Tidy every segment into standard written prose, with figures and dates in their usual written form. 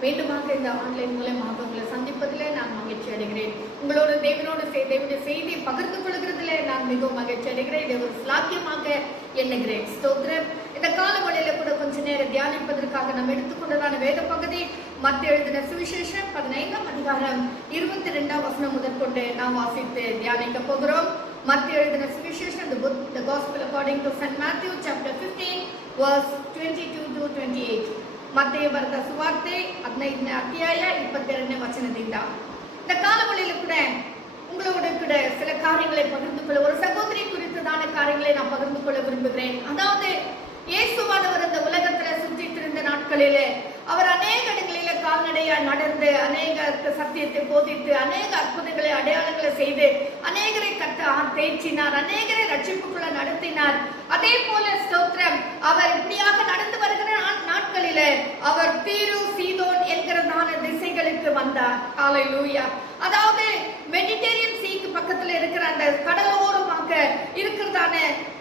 மீண்டுமாக இந்த ஆன்லைன் மூலமாக உங்களை சந்திப்பதிலே நான் மகிழ்ச்சி அடைகிறேன். உங்களோட தேவனுடைய செய்தியை பகிர்ந்து கொள்கிறதுல நான் மிகவும் மகிழ்ச்சி அடைகிறேன். இதை ஒரு ஸ்லாக்கியமாக எண்ணுகிறேன். ஸ்தோத்திரம். இந்த காலவழியில கூட கொஞ்ச நேரம் தியானிப்பதற்காக நாம் எடுத்துக்கொண்டதான வேத பகுதி மத்தேயு எழுதின சுவிசேஷம் 15ஆம் அதிகாரம் 22ஆம் வசனம் முதற்கொண்டு நாம் வாசித்து தியானிக்க போகிறோம். மத்தேயு எழுதின சுவிசேஷம், the gospel according to St. Matthew chapter 15 verse 22 to 28. ಮತ್ತೆಯ ಬರೆದ ಸುವಾರ್ತೆ 15ನೇ ಅಧ್ಯಾಯ 22ನೇ ವಚನದಿಂದ. இந்த காலவழியில கூட உங்களோட கூட சில காரியங்களை பகிர்ந்து கொள்ள, ஒரு சகோதரி குறித்ததான காரியங்களை நான் பகிர்ந்து கொள்ள விரும்புகிறேன். அதாவது இயேசுவானவர் இந்த உலகத்துல சுற்றி திரிந்த நாட்களிலே அவர் அநேக இடங்களில கால்நடையா நடந்து அநேக சத்தியத்தை போதித்து அநேக அற்புதங்களை அடையாளங்களை செய்து அநேகரை தேய்ச்சினார், அநேகரை ரட்சிப்புக்குள்ள நடத்தினார். அதே போல ஸ்தோத்திரம், அவர் இப்படியாக நடந்து வருகிற நாட்களிலே அவர் தீரு சீதோன் என்கிறதான திசைகளுக்கு வந்தார். ஹல்லேலூயா. அதாவது மெடிட்டரேனியன் சீக்கு பக்கத்துல இருக்கிற அந்த கடலோரமாக இருக்கிறதான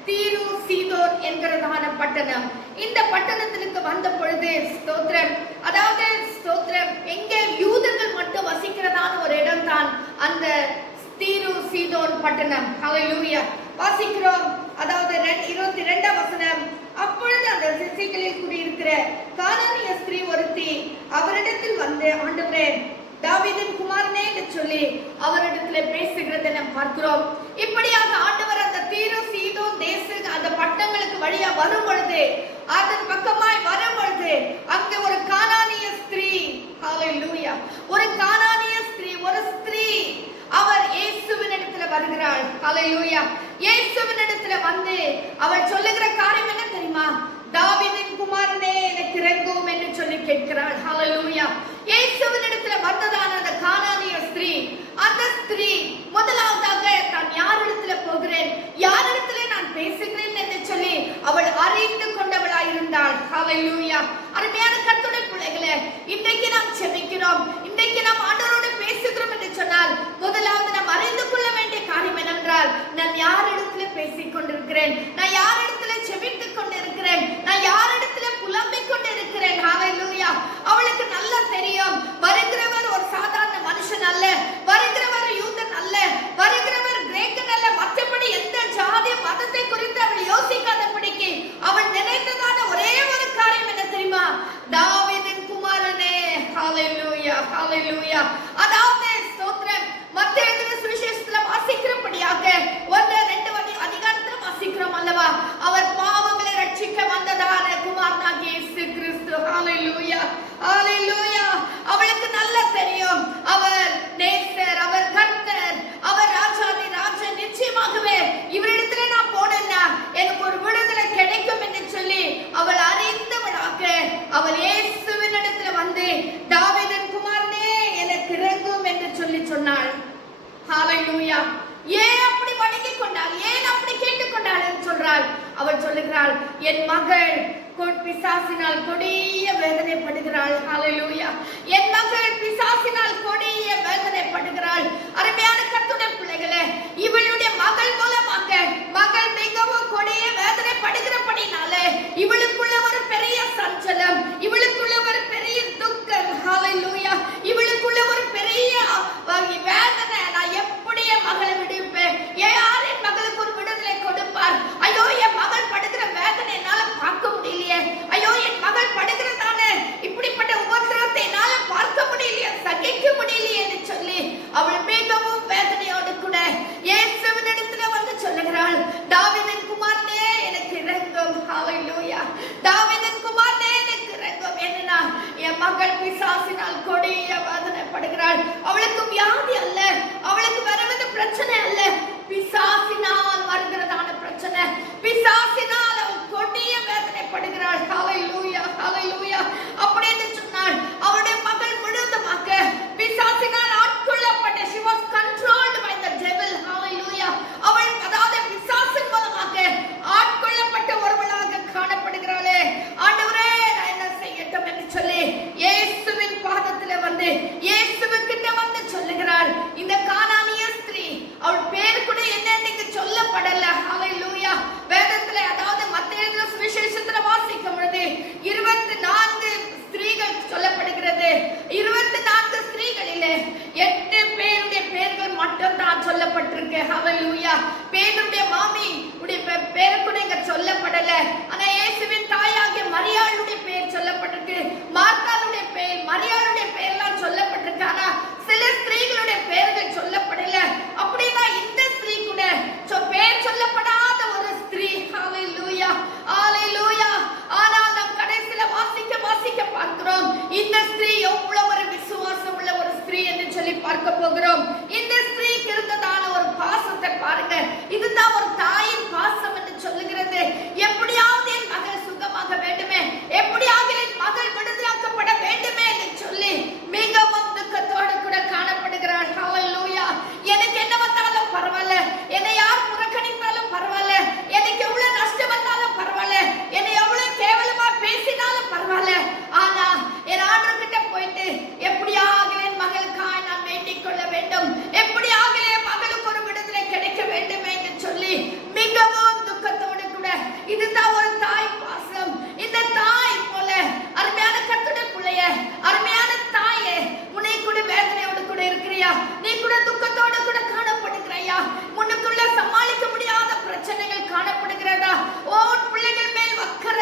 தீரு சீதோன் என்கிறதான பட்டணம். இந்த பட்டணத்திற்கு வந்த பொழுது ஸ்தோத்திரம், அதாவது ஸ்தோத்திரம், எங்கே யூதர்கள் மட்டும் வசிக்கிறதான ஒரு இடம் தான் அந்த தீரு சீதோன் பட்டணம். ஹல்லேலூயா. வாசிக்கிறோம். அதாவது 22ஆம் வசனம், அப்பொழுது அந்த திசைகளில் குடியிருக்கிற கானானிய ஸ்திரீ ஒருத்தி அவரிடத்தில் வந்து, ஆண்டவரே, தாவீதின் குமாரனே என்று சொல்லி அவரிடத்துல பேசுகிறதை நாம் பார்க்கிறோம். இப்படியாக ஆண்டவர் அந்த தீரு சீதோன் தேச அந்த பட்டணங்களுக்கு வழியா வரும் பொழுது, அதன் பக்கமாய் வரும் பொழுது அங்கே ஒரு கானானிய ஸ்திரீ, ஹல்லேலூயா, ஒரு கானானிய ஸ்திரீ, ஒரு ஸ்திரீ, அவர் இயேசுவின் இடத்துல வருகிறாள். ஹல்லேலூயா. இயேசுவின் இடத்துல வந்து அவள் சொல்லுகிற காரியம் என்ன தெரியுமா? தாவீதின் குமாரனே எனக்கு இரங்கும் என்று சொல்லி கேட்கிறாள். ஹல்லேலூயா. இயேசுவின் இடத்துல வந்ததான அந்த கானானிய ஸ்திரீ, அந்த ஸ்திரீ முதலாவதாக நான் யாரிடத்துல போகிறேன், யாரிடத்துல நான் பேசுகிறேன் என்று சொல்லி அவள் அறிந்து கொண்டவளாய் இருந்தாள். ஹல்லேலூயா. அருமையான கர்த்தருடைய பிள்ளைகளே, இன்றைக்கு நாம் செபிக்கிறோம், இன்றைக்கு நாம் ஆண்டவரோடு பேசுகிறோம் என்று சொன்னால் முதலாவது நாம் அறிந்து கொள்ள வேண்டிய காரியம் என்னவென்றால், நான் யாரிடத்துல பேசிக் கொண்டிருக்கிறேன், நான் யாரிடத்துல செபித்துக் கொண்டிருக்கிறேன், நான் யாரிடத்துல புலம்பிக் கொண்டிருக்கிறேன். ஹல்லேலூயா. அவளுக்கு நல்லா தெரியும், வருகிறவர் ஒரு சாதாரண மனுஷன் அல்ல, வருகிறவர் யூதன் அல்ல, வருகிறவர் கிரேக்கன் அல்ல, மற்றபடி எந்த ஜாதி மதத்தை குறித்து அவள் யோசிக்காதபடிக்கு அவள் நினைத்ததான ஒரே ஒரு காரியம் என்ன தெரியுமா? தாவீதின் குமாரனே. ஹல்லேலூயா, ஹல்லேலூயா. அதாவது ஸ்தோத்திரம், மத்தேயு எழுதின சுவிசேஷத்துல வாசிக்கிறபடியாக 1-2 அதிகாரத்துல வாசிக்கிறோம் அல்லவா? அவர் பாவங்களை ரட்சிக்க வந்ததான குமாரனாகிய இயேசு கிறிஸ்து. ஹல்லேலூயா, ஹல்லேலூயா. அவளுக்கு நல்லா தெரியும், அவர் நேசர், அவர் கர்த்தர், அவர் ராஜாதி ராஜன். நிச்சயமாகவே இவரிடத்துல நான் போனேன்னா எனக்கு ஒரு விடுதலை கிடைக்கும் என்று சொல்லி அவள் அறிந்தவளாக அவள் இயேசுவின் இடத்துல வந்து, தாவீதின் குமாரனே எனக்கு இரங்கும் என்று சொல்லி சொன்னாள். ஹல்லேலூயா. ஏன் அப்படி வணங்கிக் கொண்டாள், ஏன் அப்படி கேட்டுக்கொண்டாள் என்று சொல்றாள். அவள் சொல்லுகிறாள், என் மகள் பிசாசினால் கொடிய வேதனைப்படுகிறாள். ஹல்லேலூயா. என் மகள் பிசாசினால் கொடிய வேதனைப்படுகிறாள். அருமையான கர்த்தருடைய பிள்ளைகளே, இவளுடைய மகள் மூலமாக மகள் மிகவும் கொடிய வேதனைப்படுகிறபடினாலே இவளுக்குள்ள ஒரு பெரிய சஞ்சலம், இவளுக்குள்ள ஒரு பெரிய துக்கம். ஹல்லேலூயா. இவளுக்குள்ள ஒரு பெரிய வேதனை. நான் எப்படி என் மகளை விடுப்பேன், யார் என் மகளுக்கு ஒரு விடுதலை கொடுப்பார்? ஐயோ, என் மகள் படுகிற வேதனை என்னால பார்க்க முடியலையே, ஐயோ என் மகள் படுகிறதான இப்படிப்பட்ட உபத்திரவத்தை என்னால பார்க்க முடியலையே, சகிக்க முடியலையே என்று சொல்லி அவள் மிகவும் வேதனையோடு கூட இயேசுவின் இடத்துல வந்து சொல்லுகிறாள், தாவீதின் குமாரனே எனக்கு இரங்கும். ஹல்லேலூயா. தாவீதின் குமாரனே எனக்கு இரங்கும். என்னன்னா, என் மகள் பிசாசினால் கொடிய வேதனைப்படுகிறாள். அவளுக்கு வியாதி அல்ல, அவளுக்கு வருவது பிரச்சனை அல்ல, பிசாசினால் வருகிறதான பிரச்சனை, பிசாசினால் அவள் கொடிய வேதனைப்படுகிறாள். ஹல்லேலூயா, ஹல்லேலூயா. அப்படி என்று சொன்னால் அவளுடைய மகள் முழுவதுமாக பிசாசினால் ஆட்கொள்ளப்பட்ட, she was controlled by the devil. ஹல்லேலூயா. அவள் அதாவது பிசாசின் மூலமாக ஆட்கொள்ளப்பட்ட ஒருவளாக காணப்படுகிறாளே. ஆண்டவரே, நான் என்ன செய்யட்டும் என்று சொல்லி இயேசுவின் பாதத்தில் வந்து இயேசுவுக்கிட்ட வந்து சொல்லுகிறாள். இந்த கானான் இருக்கு. ஹல்லேலூயா. பேதுருடைய மாமி உடைய பேர் கூட இங்க சொல்லப்படல. ஆனா இயேசுவின் தாயாகிய மரியாளுடைய பேர் சொல்லப்பட்டிருக்கு. மார்த்தாளுடைய பேர், மரியாளுடைய பேர்லாம் சொல்லப்பட்டிருக்கு. ஆனா சில ஸ்திரீகளுடைய பெயர்கள் சொல்லப்படல. அப்படின்னா இந்த ஸ்திரீ கூட பேர் சொல்லப்படாத ஒரு ஸ்திரீ. ஹல்லேலூயா, ஹல்லேலூயா. ஆனால் நாம் கடைசில வாசிக்க பார்க்கிறோம் இந்த ஸ்திரீ எவ்வளவு ஒரு விசுவாசம் உள்ள ஒரு ஸ்திரீ என்று சொல்லி பார்க்க போகிறோம். இந்த ஸ்திரீக்கு இருந்ததான ஒரு பாசத்தை பாருங்க. இதுதான் ஒரு தாயின் பாசம் என்று சொல்லுகிறது. எப்படியாவது என் மகள் சுகமாக வேண்டுமே, எப்படியாவது என் மகள் விடுதலாக்கப்பட வேண்டுமே என்று சொல்லி மிகவும் துக்கத்தோடு கூட காணப்படுகிறார். ஹல்லேலூயா. எனக்கு என்ன வந்தாலும் பரவாயில்ல, என்னை யார் புறக்கணித்தாலும் பரவாயில்ல, எனக்கு எவ்வளவு நஷ்டம் வந்தாலும் பரவாயில்ல, என்னை எவ்வளவு கேவலமா பேசினாலும் பரவாயில்ல, ஆனா என் ஆண்டவர்கிட்ட போயிட்டு எப்படியாக என் மகளுக்காய் நான் வேண்டிக் கொள்ள வேண்டும், எப்படியாக என் மகளுக்கு ஒரு விடுதலை கிடைக்க வேண்டும் என்று சொல்லி மிகவும் துக்கத்தோடு கூட, இதுதான் ஒரு தாய் பாசம். இந்த தாய் போல அருமையான கர்த்தருடைய பிள்ளைய, அருமையான தாயே, உன்னை கூட வேதனையோடு கூட இருக்கிறியா, நீ கூட துக்கத்தோடு கூட காணப்படுகிறாயா, உனக்குள்ள சமாளிக்க முடியாத பிரச்சனைகள் காணப்படுகிறதா, உன் பிள்ளைகள் மேல் வக்கற,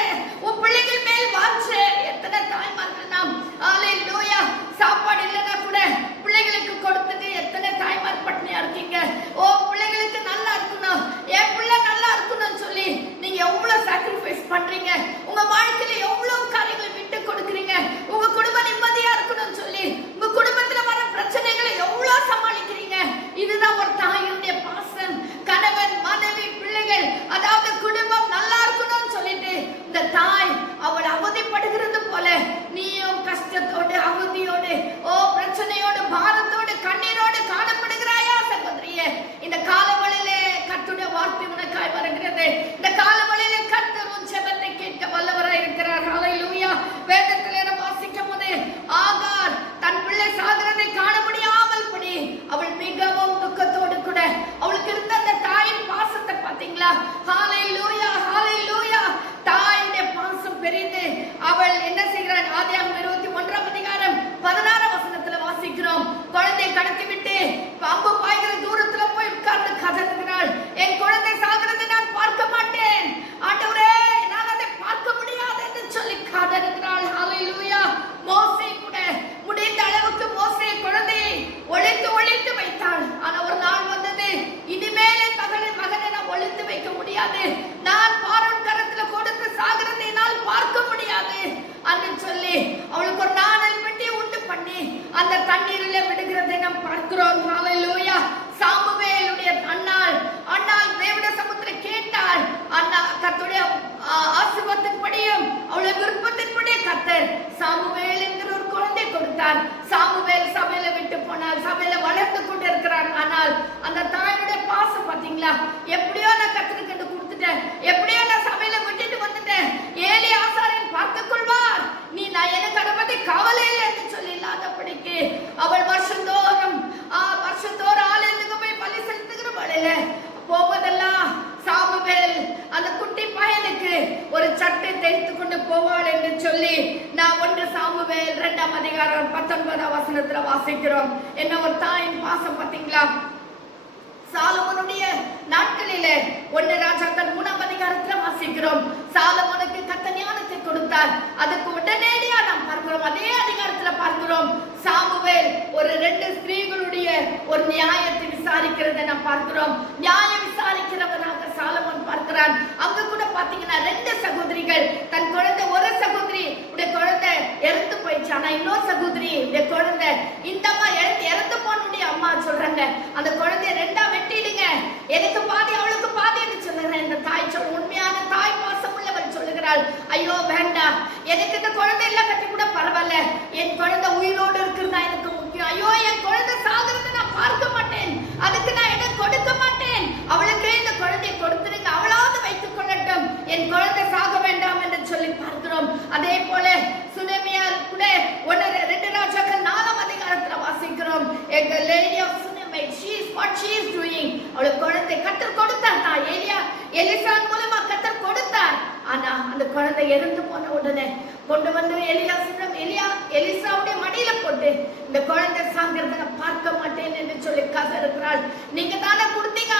உன் பிள்ளைகள் மேல் வாஞ்ச எத்தனை தாய்மார்கள் நாம் ஹல்லேலூயா சாப்பாடு இல்லைன்னா கூட பிள்ளைகளுக்கு கொடுத்துட்டு எத்தனை தாய்மார் பட்டினியா இருக்கீங்க. ஓ பிள்ளைகளுக்கு நல்லா இருக்கணும், என் பிள்ளை நல்லா இருக்கணும்னு சொல்லி நீங்க எவ்வளவு சாக்ரிஃபைஸ் பண்றீங்க, உங்க வாழ்க்கையில எவ்வளவு காரியங்களை விட்டு கொடுக்குறீங்க, உங்க குடும்பம் நிம்மதியா இருக்கணும்னு சொல்லி உங்க குடும்பத்துல வர பிரச்சனைகளை எவ்வளவு சமாளிக்கிறீங்க. இதுதான் ஒரு தாயினுடைய பாசம். கணவன், மனைவி, பிள்ளைகள், அதாவது குடும்பம் நல்லா இருக்கணும்னு சொல்லிட்டு இந்த தாய் அவள் அவதிப்படுகிறது போல நீயும் கஷ்டத்தோடு, அவதியோடு, பிரச்சனையோடு, பாரத்தோடு, கண்ணீரோடு காணப்படுகிறாயா சகோதரியே? இந்த காலவழியிலே கர்த்தருடைய வார்த்தை உனக்காய் வருகிறது. இந்த காலவழியிலே கர்த்தர் உன் ஜெபத்தை கேட்க வல்லவராய் இருக்கிறார். ஹல்லேலூயா. வேதத்திலே நாம் வாசிக்கும் போது ஆகார் தன் பிள்ளை சாகிறதை காண முடியாமல் படி அவள் மிகவும் துக்கத்தோடு கூட, அவளுக்கு இருந்த அந்த தாயின் பாசத்தை பாத்தீங்களா? ஹல்லேலூயா, ஹல்லேலூயா. தாயுடைய பாசம் பெரிது. அவள் என்ன செய்கிறாள்? ஆதியாகமம் 21ஆம் அதிகாரம் 16ஆம் வசனத்துல வாசிக்கிறோம். குழந்தையை கடத்தி விட்டு அம்பு பாய்கிற தூரத்துல போய் உட்கார்ந்து கதறுகிறாள். என் குழந்தை சாகிறது நான் பார்க்க மாட்டேன் ஆண்டவரே, நான் அதை பார்க்க முடியாது என்று சொல்லி கதறுகிறாள். ஹல்லேலூயா. மோசே கூட முடிந்த அளவுக்கு மோசே குழந்தையை ஒளித்து வைத்தாள். ஆனா ஒரு நாள் வந்தது, இனிமேலே மகனை நான் ஒளித்து வைக்க முடியாது, நான் பார்வோன் கரத்துல கொடுத்து சாகிறதை என்னால் பார்க்க முடியாது என்று சொல்லி அவளுக்கு ஒரு நாணல் பெட்டி உண்டு பண்ணி அந்த தண்ணீரிலே விடுகிறதை நாம் பார்க்கிறோம். ஹல்லேலூயா. சாமுவேலுடைய அன்னாள் தேவனுடைய சமூகத்துல கேட்டாள். அண்ணா கர்த்தருடைய ஆசீர்வாதத்தின்படியும் அவளுடைய விருப்பத்தின்படியே கர்த்தர் சாமுவேல் என்கிற ஒரு குழந்தை கொடுத்தார். சாமுவேல் சபையில விட்டு போனார், சபையில வளர்ந்து கொண்டு இருக்கிறார். ஆனால் அந்த தாயினுடைய பாசம் பாத்தீங்களா? எப்படியோ நான் கர்த்தருக்கு கொடுத்துட்டேன், எப்படியோ நான் சபையில விட்டுட்டு வந்துட்டேன், ஏலி ஆசாரியன் பார்த்துக் கொள்வார், நான் எனக்கு அதை பத்தி கவலை இல்லை என்று சொல்லி இல்லாதபடிக்கு அவள் வருஷந்தோறும் ஆலயத்துக்கு போய் பலி செலுத்துகிற வழியில போவதெல்லாம் சாமுவேல் அந்த குட்டி பையனுக்கு ஒரு சட்டை தைத்து கொண்டு போவாள் என்று சொல்லி நான் 1 சாமுவேல் 2ஆம் அதிகாரம் 19ஆம் வசனத்துல வாசிக்கிறோம். என்ன ஒரு தாயின் பாசம் பாத்தீங்களா? சாலமோனுடைய நாட்களிலே 1 ராஜாக்கள் 3ஆம் அதிகாரத்துல வாசிக்கிறோம். சாலமோனுக்கு கர்த்தர் ஞானத்தை கொடுத்தார். அதுக்கு உடனடியா நாம் பார்க்கிறோம், அதே அதிகாரத்துல பார்க்கிறோம், சாமுவேல் ஒரு 2 ஸ்திரீகளுடைய ஒரு நியாயத்தை விசாரிக்கிறதை நாம் பார்க்கிறோம். நியாயம் விசாரிக்கிறவராக சாலமோன் பார்க்கிறான். அங்க கூட பாத்தீங்கன்னா 2 சகோதரிகள், தன் குழந்தை, ஒரு சகோதரி உடைய குழந்தை இறந்து போயிடுச்சு, ஆனா இன்னொரு சகோதரி உடைய குழந்தை இந்த அம்மா இறந்து போனுடைய அம்மா சொல்றாங்க, அந்த குழந்தைய 2ஆ வெட்டிடுங்க, எனக்கு பாதி அவளுக்கு பாதி என்று சொல்லுகிறேன். இந்த தாய் உண்மையான தாய் பாசம் உள்ளவள் சொல்லுகிறாள், ஐயோ வேண்டாம், எனக்கு இந்த குழந்தை எல்லாம் கட்டி கூட பரவாயில்ல, என் குழந்தை உயிரோடு இருக்கிறதா எனக்கு முக்கியம், ஐயோ என் குழந்தை சாகுறத நான் பார்க்க மாட்டேன், அதுக்கு நான் இடம் கொடுக்க மாட்டேன், அவளுக்கே இந்த குழந்தையை கொடுத்துருங்க, அவளாவது வைத்துக் கொள்ளட்டும், என் குழந்தை சாக வேண்டாம் என்று சொல்லி பார்க்கிறோம். அதே போல சுனேமியால் கூட 2 ராஜாக்கள் 4ஆம் அதிகாரத்துல வாசிக்கிறோம். எங்க லேடி ஆஃப் சுனேமியா, she is what she is doing. அவளுக்கு குழந்தை கர்த்தர் கொடுத்தார். எலிசா மூலமா கர்த்தர் கொடுத்தார். ஆனா அந்த குழந்தை இறந்து போன உடனே கொண்டு வந்து எலிசாவுடைய மடியில போட்டு இந்த குழந்தை சாகிறத நான் பார்க்க மாட்டேன் என்று சொல்லி கதறுகிறாள். நீங்க தானே கொடுத்தீங்க,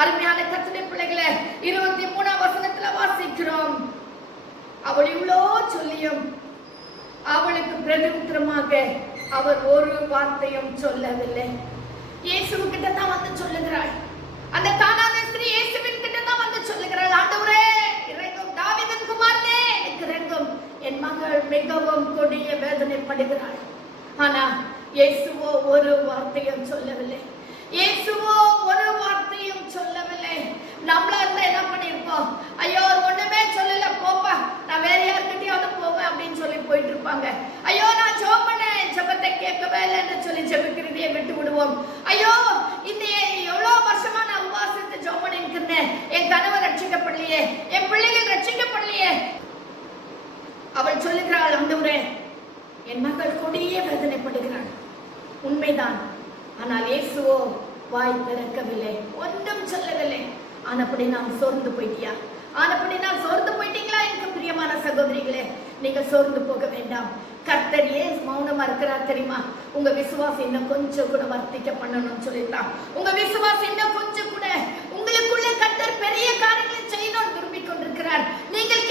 அருமையான கர்த்தருடைய பிள்ளைகளே, 23ஆம் வசனத்துல வாசிக்கிறோம், அவள் இவ்வளோ சொல்லியும் அவளுக்கு பிரதியுத்தரமாக அவர் ஒரு வார்த்தையும் சொல்லவில்லை. இயேசுகிட்ட தான் வந்து சொல்லுகிறாள். அந்த கானானிய ஸ்திரீ இயேசுவின் கிட்ட தான் வந்து சொல்லுகிறாள், ஆண்டவரே இறங்கும், தாவீதின் குமாரனே எனக்கு இறங்கும், என் மகள் மிகவும் கொடிய வேதனைப்படுகிறாள். ஆனா இயேசுவோ ஒரு வார்த்தையும் சொல்லவில்லை. இயேசுவோ ஒரு வார்த்தையும் சொல்லவில்லை. நம்மளா இருந்தா என்ன பண்ணிருப்போம்? ஐயோ ஒண்ணுமே சொல்லல, போப்பா நான் வேற யார்கிட்டயாவது போவேன் அப்படின்னு சொல்லி போயிட்டு இருப்பாங்க. ஐயோ நான் ஜெபம் பண்ணேன், ஜெபத்தை கேட்கவே இல்லைன்னு சொல்லி ஜெபிக்கிறதையே விட்டு விடுவோம். ஐயோ இந்த எவ்வளவு வருஷமா நான் உபவாசத்தை ஜெபம் பண்ணிருக்கிறேன், என் கணவர் ரட்சிக்கப்படலையே, என் பிள்ளைகள் ரட்சிக்கப்படலையே. அவள் சொல்லுகிறாள், ஆண்டவரே என் மகள் கொடிய வேதனைப்படுகிறாள். உண்மைதான். ஆனால் இயேசுவோ வாய் திறக்கவில்லை, ஒன்றும் சொல்லவில்லை. ஆனப்படி நான் சோர்ந்து போயிட்டியா? ஆனப்படி நான் சோர்ந்து போயிட்டீங்களா? எனக்கு பிரியமான சகோதரிகளே, நீங்க சோர்ந்து போக வேண்டாம். கர்த்தர் ஏன் மௌனமா இருக்கிறார் தெரியுமா? உங்க விசுவாசம் இன்னும் கொஞ்சம் கூட வர்த்திக்க பண்ணணும்னு சொல்லிட்டான். உங்க விசுவாசம் இன்னும் கொஞ்சம் கூட உங்களுக்குள்ள கர்த்தர் பெரிய காரியங்களை செய்யணும்னு விரும்பி கொண்டிருக்கிறார். நீங்கள்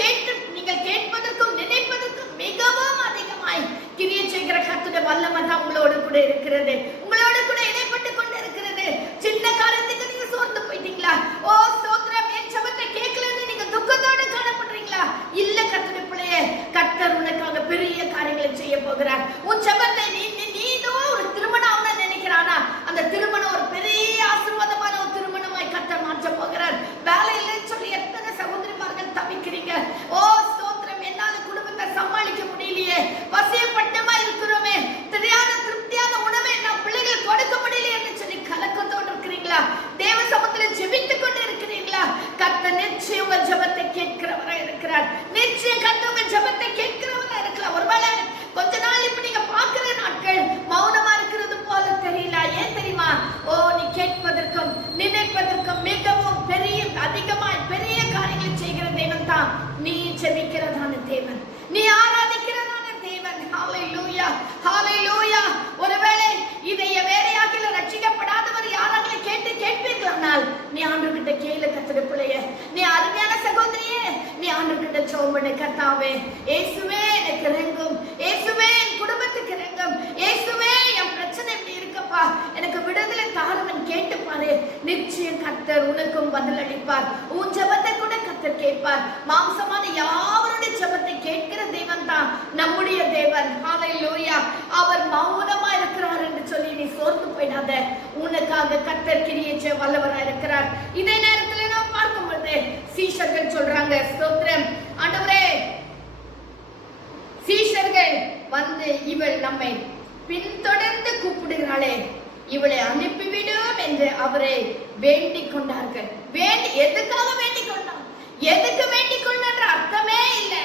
கேட்பதற்கும் நினைப்பதற்கும் மிகவும் அதிகமாய் கிரியை செய்கிற கர்த்தருடைய வல்லமை தான் உங்களோடு கூட இருக்கிறது, உங்களோடு கூட இடைப்பட்டு கொண்டு இருக்கிறது. சின்ன காரியத்துக்கு நீங்க சோர்ந்து போயிட்டீங்களா? ஓ ஸ்தோத்திரம், என் ஜெபத்தை கேட்கலன்னு நீங்க துக்கத்தோட காணப்படுறீங்களா? இல்ல கர்த்தருடைய பிள்ளையே, கர்த்தர் உனக்காக பெரிய காரியங்களை செய்ய போகிறார். உன் ஜெபத்தை நீதோ ஒரு திருமணம் ஆகணும்னு நினைக்கிறானா, அந்த திருமணம் ஒரு பெரிய ஆசீர்வாதமான ஒரு திருமணமாய் கர்த்தர் மாற்ற போகிறார். வேலை இல்லைன்னு சொல்லி எத்தனை சகோதரிமார்கள் தவிக்கிறீங்க. ஓ ஸ்தோத்திரம், என்னால குடும்பத்தை சமாளிக்க முடியலையே, பசியப்பட்டமா இருக்கிறோமே, தெரியாத திருப்தியான உணவை நான் பிள்ளைகள் கொடுக்க முடியலையேன்னு சொல்லி கலக்கத்தோடு இருக்கிறீங்களா? தேவ சமூகத்துல ஜெபித்துக் கொண்டு இருக்கிறீங்களா? கர்த்தர் நிச்சயம் உங்க ஜெபத்தை கேட்கிறவரா இருக்கிறார். நிச்சயம் கர்த்தர் உங்க ஜெபத்தை கேட்கிறவரா இருக்கலாம். ஒருவேளை கொஞ்ச நாள் இப்ப நீங்க பாக்குற நாட்கள் மௌனமா இருக்கிறது போல தெரியல. ஏன் தெரியுமா? ஓ நீ கேட்பதற்கும் நினைப்பதற்கும் மிகவும் பெரிய அதிகமாய் பெரிய காரியங்களை செய்கிற தேவன் தான் நீ ஜெபிக்கிறதான தேவன், நீ ஆராதிக்கிறதான தேவன். ஹalleluya, ஹalleluya. ஒருவேளை இதை வேறையாகில ரட்சிக்கப்படாதவர் யாராவது கேட்பீர்களானால் நீ ஆண்டவர்கிட்ட கேளு கர்த்தருடைய பிள்ளையே, நீ அருமையான சகோதரியே, நீ ஆண்டவர்கிட்ட ஜெபம் பண்ணு. கர்த்தாவே இயேசுவே எனக்கு இறங்கும், இயேசுவே என் குடும்பத்துக்கு இறங்கும், இயேசுவே என் பிரச்சனை இப்படி இருக்கப்பா, எனக்கு விடுதலை தாருன்னு கேட்டு பாரு. நிச்சயம் கர்த்தர் உனக்கும் பதில் அளிப்பார். உன் ஜெபத்தை கூட கர்த்தர் கேட்பார். மாம்சமான யாவருடைய ஜெபத்தை கேட்கிற தேவன் தான் நம்முடைய தேவன். ஹalleluya. அவர் மௌனமா இருக்கிறார் என்று சொல்லி நீ சோர்ந்து போயிடாத. உனக்காக கர்த்தர் கிரியை செய்ய வல்லவராய் இருக்கிறார். இதே நேரத்தில் நாம் பார்க்கும்போது சீஷர்கள் சொல்றாங்க, ஸ்தோத்திரம் ஆண்டவரே, சீஷர்கள் வந்து இவள் நம்மை பின்தொடர்ந்து கூப்பிடுகிறாளே, இவளை அனுப்பிவிடும் என்று அவரை வேண்டிக் கொண்டார்கள். எதுக்காக வேண்டிக் கொண்டான்? எதுக்கு வேண்டிக் கொண்டான்ற அர்த்தமே இல்லை.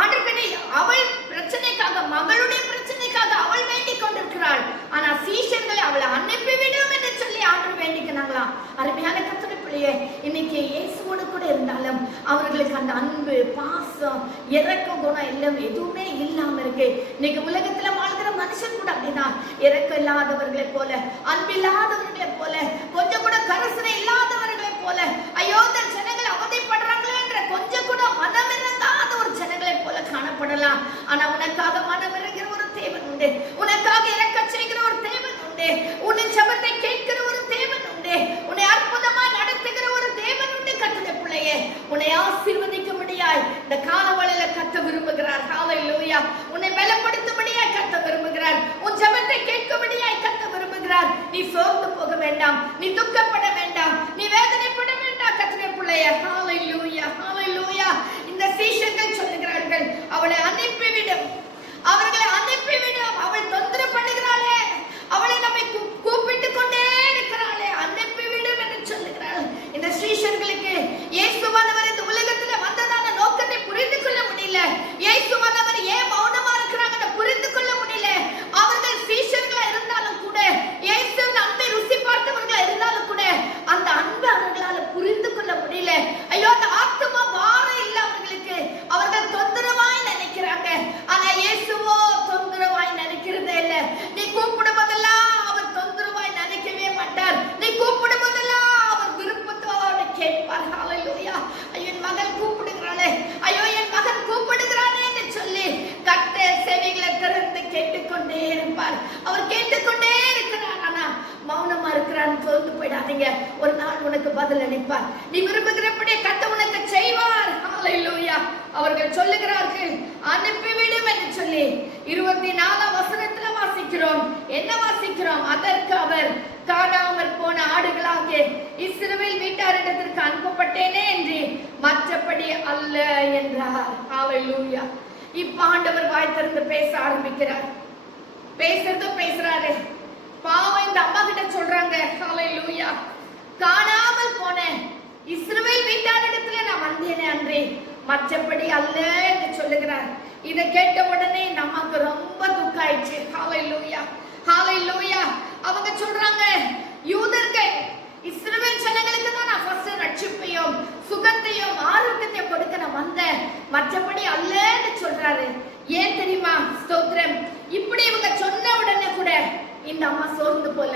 ஆண்டவரே அவள் பிரச்சனைக்காக, மகளுடைய பிரச்சனைக்காக அவள் வேண்டிக் கொண்டிருக்கிறாள். ஆனா சீஷர்களை அவளை அனுப்பிவிடும் என்று சொல்லி ஆண்டவர் வேண்டிக்கிறாங்களாம். அருமையான கர்த்தருடைய பிள்ளையே, இன்னைக்கு இயேசுவோடு கூட இருந்தாலும் அவர்களுக்கு அந்த அன்பு, பாசம், இரக்க குணம் எல்லாம் எதுவுமே இல்லாம இருக்கு. இன்னைக்கு உலகத்துல வாழ்கிற மனுஷன் கூட அப்படிதான், இரக்கம் இல்லாதவர்களை போல, அன்பில்லாதவர்களை போல, கொஞ்சம் கூட கரிசனை இல்லாதவர்களை போல, ஐயோ இந்த ஜனங்கள் அவதிப்படுறாங்களே என்ற கொஞ்சம் கூட மனம் இறங்காத ஒரு ஜனங்களை போல காணப்படலாம். ஆனா உனக்காக மனம் இறங்குற ஒரு தேவன் உண்டு, உனக்காக இரக்க செய்கிற ஒரு தேவன் உண்டு, உன் ஜெபத்தை கேட்கிற ஒரு தேவன் உண்டு, உன்னை அற்புதமா நடத்துகிற ஒரு தேவன் உண்டு. கர்த்தருடைய பிள்ளையே, உன்னை ஆசீர்வதிக்கும்படியாய் இந்த காலவளையில கர்த்தர் விரும்புகிறார். ஹalleluya. உன்னை பலப்படுத்தும்படியாய் கர்த்தர் விரும்புகிறார். உன் ஜெபத்தை கேட்கும்படியாய் கர்த்தர் விரும்புகிறார். நீ சோர்ந்து போக வேண்டாம், நீ துக்கப்பட வேண்டாம், நீ வேதனைப்பட வேண்டாம். கர்த்தருடைய பிள்ளையே, ஹalleluya, ஹalleluya. இந்த சீஷர்கள் சொல்லுகிறார்கள், அவளை அனுப்பிவிடும், அவர்களை அனுப்பிவிடும். அவள் தொந்தரவு பண்ணுகிறாளே, அவளை நம்மை கூப்பிட்டு கொண்டே இருக்கிறாளே, அனுப்பிவிடும் என்று சொல்லுகிறாள். இந்த சீஷர்களுக்கு இயேசுவானவர் இந்த உலகத்துல வந்ததான நோக்கத்தை புரிந்து கொள்ள முடியல. இயேசுவானவர் ஏன் மௌனமா இருக்கிறாங்கன்னு புரிந்து கொள்ள முடியல. அவர்கள் சீஷர்களா இருந்தாலும் கூட, இயேசுவின் அன்பை ருசி பார்த்தவர்களா இருந்தாலும் கூட, அந்த அன்பை அவர்களால புரிந்து கொள்ள முடியல. ஐயோ அவர் கேட்டுக்கொண்டே இருக்கிறார். ஆனா மௌனமா இருக்கிறான்னு தோர்ந்து போயிடாதீங்க. ஒரு நாள் உனக்கு பதில் அளிப்பார். நீ விரும்புகிறபடியே கர்த்தர் உனக்கு செய்வார். ஹalleluya. அவர்கள் சொல்லுகிறார்கள் அனுப்பிவிடும் என்று சொல்லி 24 வசனத்துல வாசிக்கிறோம். என்ன வாசிக்கிறோம்? அதற்கு அவர் காணாமற் போன ஆடுகளாகிய இஸ்ரவேல் வீட்டாரிடத்திற்கு அனுப்பப்பட்டேனே என்று மற்றபடி அல்ல என்றார். ஹalleluya. இப்ப ஆண்டவர் வாய் திறந்து பேச ஆரம்பிக்கிறார். பேசுறாரு. பாவம் இந்த அம்மா கிட்ட சொல்றாங்க, ஹalleluya, காணாமல் போன இஸ்ரவேல் வீட்டாரிடத்துல நான் வந்தேனே அன்றே மற்றபடி அல்ல என்று சொல்லுகிறார். இதை கேட்ட உடனே இந்த அம்மாக்கு ரொம்ப துக்கம் ஆயிடுச்சு. ஹalleluya, ஹalleluya. அவங்க சொல்றாங்க, யூதர்கள் இஸ்ரவேல் ஜனங்களுக்கு தான் நான் ஃபர்ஸ்ட் ரட்சிப்பையும் சுகத்தையும் ஆரோக்கியத்தையும் கொடுக்க நான் வந்தேன், மற்றபடி அல்லன்னு சொல்றாரு. ஏன் தெரியுமா? ஸ்தோத்திரம். இப்படி இவங்க சொன்ன உடனே கூட இந்த அம்மா சோர்ந்து போல,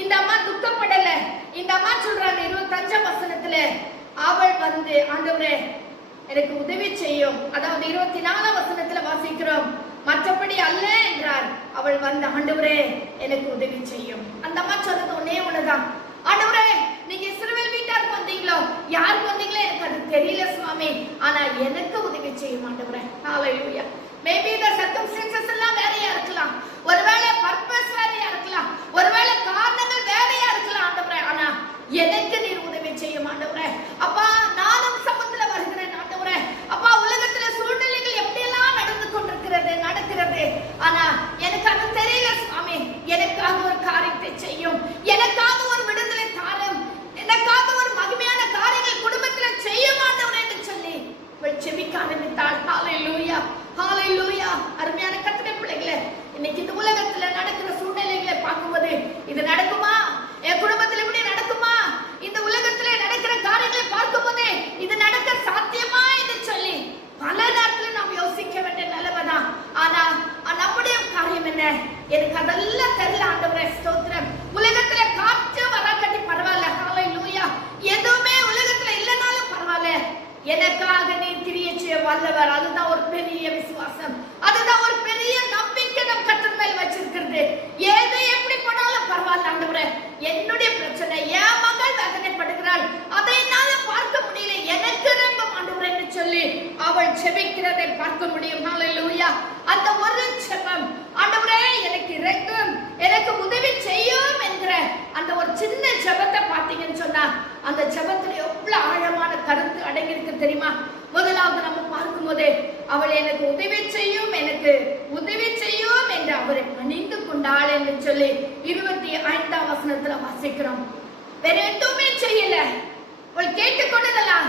இந்த அம்மா துக்கப்படல. இந்த அம்மா சொல்றாங்க 25 வசனத்துல, அவள் வந்து ஆண்டவரே எனக்கு உதவி செய்யும். அதாவது 24 வசனத்துல வாசிக்கிறோம், மற்றபடி அல்ல என்றார். அவள் வந்து ஆண்டவரே எனக்கு உதவி செய்யும். அந்த அம்மா சொன்னது ஒன்னே ஒண்ணுதான், ஆண்டவரே நீங்க இஸ்ரவேல் வீட்டாருக்கு வந்தீங்களோ யாருக்கு வந்தீங்களோ எனக்கு அது தெரியல சுவாமி, ஆனா எனக்கு உதவி செய்யும் ஆண்டவரே. ஹalleluya. மேபி the circumstances எல்லாம் வேறையா இருக்கலாம், ஒருவேளை பர்பஸ் வேறையா இருக்கலாம், ஒருவேளை காரணங்கள் வேறையா இருக்கலாம் ஆண்டவரே, ஆனா எனக்கு நீர் உதவி செய்யும் ஆண்டவரே. அப்பா நானும் சமத்துல வருகிறேன் ஆண்டவரே. அப்பா உலகத்துல சூழ்நிலைகள் எப்படி எல்லாம் நடக்கிறது, ஆனா எனக்கு அது தெரியல சுவாமி, எனக்காக ஒரு காரியத்தை செய்யும், எனக்காக ஒரு விடுதலை தாரும், எனக்காக ஒரு மகிமையான காரியங்கள் குடும்பத்துல செய்யும் ஆண்டவரே என்று சொல்லி செபிக்க ஆரம்பித்தாள். ஹalleluya, ஹalleluya. அருமையான கர்த்தருடைய பிள்ளைகளே, இன்னைக்கு இந்த உலகத்துல நடக்கிற சூழ்நிலைகளை பார்க்கும்போது இது நடக்குமா, என் குடும்பத்துல இப்படி நடக்குமா, இந்த உலகத்துல நடக்கிற காரியங்களை பார்க்கும்போது இது நடக்க சாத்தியமா என்று சொல்லி பல நேரத்துல நாம் யோசிக்க வேண்டிய நிலைமைதான். ஆனா நம்முடைய காரியம் என்ன? எனக்கு அதெல்லாம் தெரியல ஆண்டவரே. ஸ்தோத்திரம். உலகத்துல காற்று வராக்கட்டி பரவாயில்ல, ஹalleluya, எதுவுமே உலகத்துல இல்லைனாலும் பரவாயில்ல, எனக்காக நீர் கிரியை செய்ய வல்லவர். அதுதான் ஒரு பெரிய விசுவாசம், அதுதான் ஒரு பெரிய நம்பிக்கை நம் கர்த்தர் மேல் வச்சிருக்கிறது. ஏதோ எப்படி போனாலும் பரவாயில்ல ஆண்டவரே, என்னுடைய பிரச்சனை, என் மகள் வேதனைப்படுகிறாள், அதை என்னால பார்க்க முடியல, எனக்கு இறங்கும் ஆண்டவரே என்று சொல்லி அவள் செபிக்கிறதை பார்க்க முடியும். ஹalleluya. அந்த ஒரு ஜெபம், ஆண்டவரே எனக்கு இறங்கும், எனக்கு உதவி செய்யும் என்கிற அந்த ஒரு சின்ன ஜெபத்தை பார்த்தீங்கன்னு சொன்னா அந்த ஜெபத்துல எவ்வளவு ஆழமான கருத்து அடங்கி இருக்கு தெரியுமா? முதலாவது நம்ம பார்க்கும் போதே அவள் எனக்கு உதவி செய்யும், எனக்கு உதவி செய்யும் என்று அவரை பணிந்து கொண்டாள் என்று சொல்லி 25 வசனத்துல வாசிக்கிறோம். வேற எதுவுமே செய்யல, அவள் கேட்டுக்கொண்டதெல்லாம்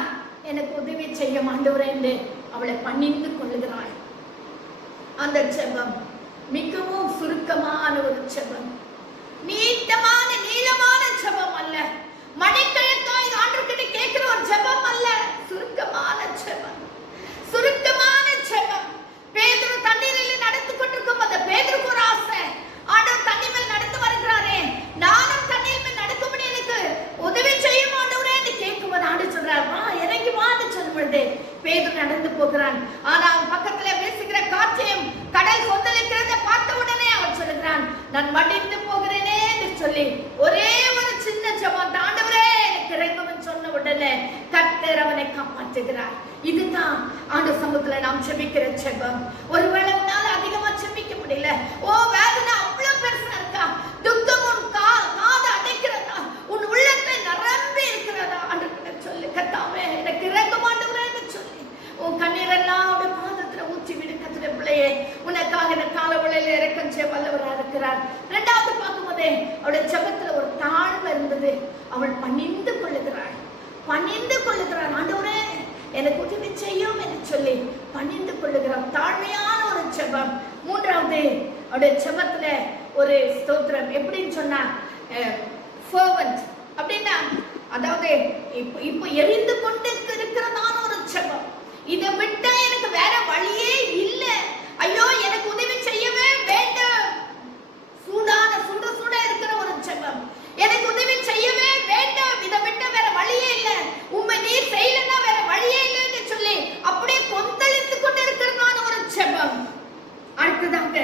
எனக்கு உதவி செய்ய ஆண்டவரே என்று அவளை பணிந்து கொள்ளுகிறாள். அந்த ஜெபம் மிகவும் சுருக்கமான ஒரு ஜெபம், நீளமான ஜெபம் அல்ல, மணிக்கணக்காய் ஆண்டவர்கிட்ட கேட்கிற ஒரு ஜெபம் அல்ல, சுருக்கமான ஜெபம், சுருக்கமான ஜெபம். பேதுரு தண்ணீரில் நடந்து கொண்டிருக்கும் போது பேதுருக்கு ஒரு ஆசை, ஆண்டவர் தண்ணீர் மேல் நடந்து வருகிறாரே, நானும் தண்ணீர் மேல் நடக்கும்படி எனக்கு உதவி செய்யும் ஆண்டவரே என்று கேட்கும்போது ஆண்டவர் சொல்றார், வா இறங்கி வான்னு சொல்லும் பொழுது பேதுரு நடந்து போகிறான். ஆனால் பக்கத்துல வீசுகிற காற்றையும் கடல் கொந்தளிக்கிறதை பார்த்த உடனே அவன் சொல்லுகிறான், நான் மடிந்து போகிறேனே என்று சொல்லி ஒரே ஒரு சின்ன ஜெபம், ஆண்டவரே எனக்கு இறங்கும்னு சொன்ன உடனே கர்த்தர் அவனை காப்பாற்றுகிறார். இதுதான் ஆண்டவர் சமூகத்துல நாம் செபிக்கிற ஜெபம். ஒருவேளை உன்னால அதிகமா செபிக்க முடியல, ஓ வேதனை அவ்வளவு பெருசா இருக்கா, துக்கம் உன் காதை அடைக்கிறதா, உன் உள்ளத்தை நிரம்பி இருக்கிறதா, ஆண்டவரே சொல்லு, கர்த்தாவே எனக்கு இறங்கும் ஆண்டவரே என்று சொல்லி உன் கண்ணீரெல்லாம் அவருடைய பாதத்துல ஊற்றி விடு. கர்த்தருடைய பிள்ளையே, உனக்காக இந்த காலவளையில இறக்கம் செய்ய வல்லவரா இருக்கிறார். இரண்டாவது பார்க்கும்போதே அவருடைய ஜெபத்துல ஒரு தாழ்வு இருந்தது, அவள் பணிந்து கொள்ளுகிறாள். ஆண்டவரே எனக்கு உதவி செய்யும் என்று சொல்லி பணிந்து கொள்ளுகிறாள். தாழ்மையான ஒரு ஜெபம். மூன்றாவது அவருடைய ஜெபத்துல ஒரு ஸ்தோத்திரம். எப்படின்னு சொன்னா ஃபர்வென்ட் அப்படின்னா, அதாவது இப்போ எரிந்து கொண்டு இருக்கிறதான ஒரு ஜெபம். இதை விட்டா எனக்கு வேற வழியே இல்லை, ஐயோ எனக்கு உதவி செய்யவே வேண்டும். சுட இருக்கிற ஒரு ஜெபம், எனக்கு உதவி செய்யவே வேண்டும், இதை விட்ட வேற வழியே இல்லை, உண்மை நீர் செய்யலன்னா வேற வழியே இல்லைன்னு சொல்லி அப்படியே கொந்தளித்து கொண்டு இருக்கிறதான ஒரு ஜெபம். அடுத்ததாக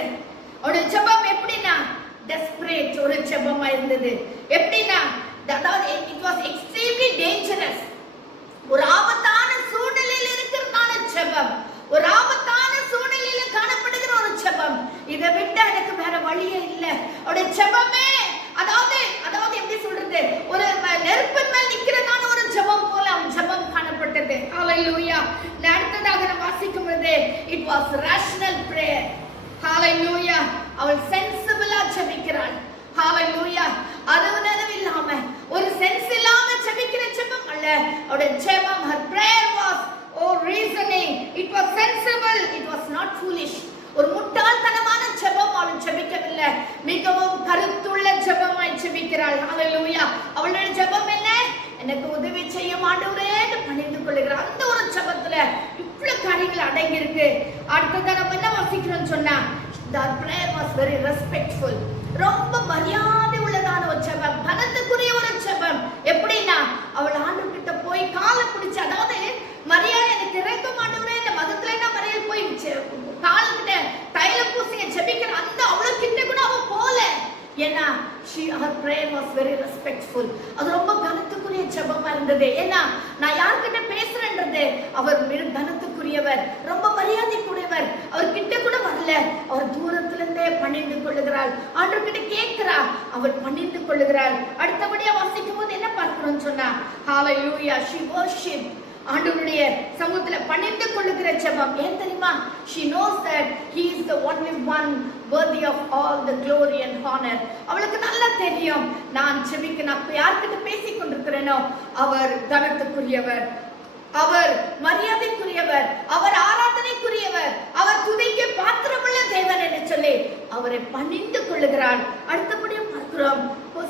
அவருடைய ஜெபம் எப்படின்னா ஒரு ஜெபமா இருந்தது. எப்படின்னா, அதாவது it was extremely dangerous. ஒரு ஆபத்தான சூழ்நிலையில் இருக்கிறதான ஜெபம், ஒரு ஆபத்தான சூழ்நிலையில காணப்படுகிற ஒரு ஜெபம். இதை விட்டு எனக்கு வேற வழியே இல்லை. அவருடைய ஜெபமே அதாவது எப்படி சொல்றது, ஒரு நெருப்பின் மேல் நிக்கிறதான ஒரு ஜெபம் போல அவன் ஜெபம் காணப்பட்டது. ஹalleluya. அடுத்ததாக நாம் வாசிக்கும் பொழுது it was rational prayer. ஹalleluya. அவள் சென்சிபிளா ஜெபிக்கிறாள். ஹalleluya. அதுவும் இல்லாம ஒரு சென்ஸ் இல்லாம ஜெபிக்கிற ஜெபம் அல்ல. அவளுடைய ஜெபம், her prayer was reasoning. It was sensible. It was not foolish. ஒரு முட்டாள்தனமான ஜெபம் அவள் ஜெபிக்கவில்லை. மிகவும் கருத்துள்ள ஜெபமாய் ஜெபிக்கிறாள். ஹalleluya. அவளுடைய ஜெபம் என்ன? எனக்கு உதவி செய்யும் ஆண்டவரே என்று பணிந்து கொள்கிறார். அந்த ஒரு ஜெபத்துல இவ்வளவு காரியங்கள் அடங்கி இருக்கு. அடுத்தது நம்ம என்ன வாசிக்கிறோம் சொன்னா, the prayer was very respectful. ரொம்ப மரியாதை உள்ளதான ஒரு ஜெபம், கனத்துக்குரிய ஒரு ஜெபம். எப்படின்னா, அவள் ஆண்டவர்கிட்ட போய் காலை பிடிச்சு, அதாவது மரியாதை எனக்கு இறங்கும் ஆண்டவரே, இந்த மதத்துல என்ன மரியாதை போய் கால்கிட்ட தைலம் பூசிய ஜெபிக்கிற அந்த அவ்வளவு கிட்ட கூட அவ போல. ஏன்னா her prayer was very respectful. அது ரொம்ப கனத்துக்குரிய ஜெபமா இருந்தது. ஏன்னா நான் யார்கிட்ட பேசுறேன்றது அவர் கனத்துக்குரியவர், ரொம்ப மரியாதைக்குரியவர். அவர் கிட்ட கூட வரல, அவர் தூரத்துல இருந்தே பணிந்து கொள்ளுகிறாள். ஆண்டவர்கிட்ட கேட்கிறா, அவர் பணிந்து கொள்ளுகிறாள். அடுத்தபடியா வாசிக்கும் போது என்ன பார்க்கிறோம் சொன்னா, hallelujah, she worshiped. ஆண்டவருடைய சமூகத்துல பணிந்து கொள்ளுகிற ஜெபம். ஏன் தெரியுமா? she knows that he is the only one worthy of all the glory and honor. அவளுக்கு நல்லா தெரியும், நான் யார்கிட்ட பேசிக் கொண்டிருக்கிறேனோ அவர் கனத்துக்குரியவர், அவர் மரியாதைக்குரியவர், அவர் ஆராதனைக்குரியவர், அவர் துதிக்கு பாத்திரமுள்ள தேவன் என்று சொல்லி அவரை பணிந்து கொள்ளுகிறாள். அடுத்தபடியும் பார்க்கிறோம்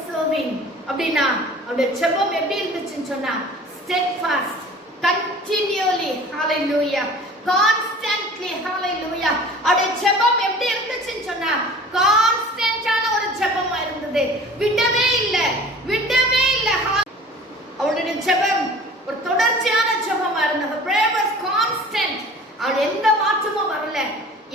serving. அப்படின்னா அவருடைய ஜெபம் எப்படி இருந்துச்சுன்னு சொன்னா, steadfast, continually, hallelujah, constantly, hallelujah. அவருடைய ஜெபம் எப்படி இருந்துச்சுன்னு சொன்னா, கான்ஸ்டன்டான ஒரு ஜெபமா இருந்தது. விடவே இல்லை. அவருடைய ஜெபம் ஒரு தொடர்ச்சியான ஜெபமா இருந்தது. prayer was constant. அவள் எந்த மாற்றமும் வரல.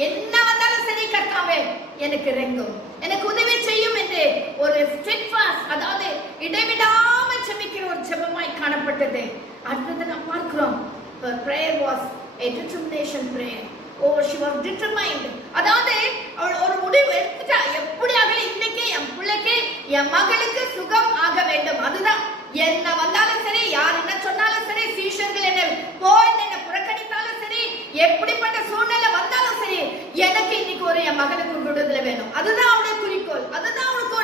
என்ன வந்தாலும் சரி, கர்த்தாவே எனக்கு இறங்கும், எனக்கு உதவி செய்யும் என்று ஒரு steadfast, அதாவது இடைவிடாம ஜெபிக்கிற ஒரு ஜெபமாய் காணப்பட்டது. அடுத்தது நாம் பார்க்கிறோம், her prayer was a determination prayer. she was determined. அதாவது அவள் ஒரு முடிவு எடுத்துட்டா, எப்படியாக இன்னைக்கு என் பிள்ளைக்கு, என் மகளுக்கு சுகம் ஆக வேண்டும். அதுதான், என்ன வந்தாலும் சரி, யார் என்ன சொன்னாலும் சரி, சீஷர்கள் என்ன புறக்கணித்தாலும் சரி, எப்படிப்பட்ட சூழ்நிலை வந்தாலும் சரி, எனக்கு இன்னைக்கு ஒரு என் மகளுக்கு விடுதலை வேணும். அதுதான் அவளுடைய குறிக்கோள், அதுதான் அவளுக்கு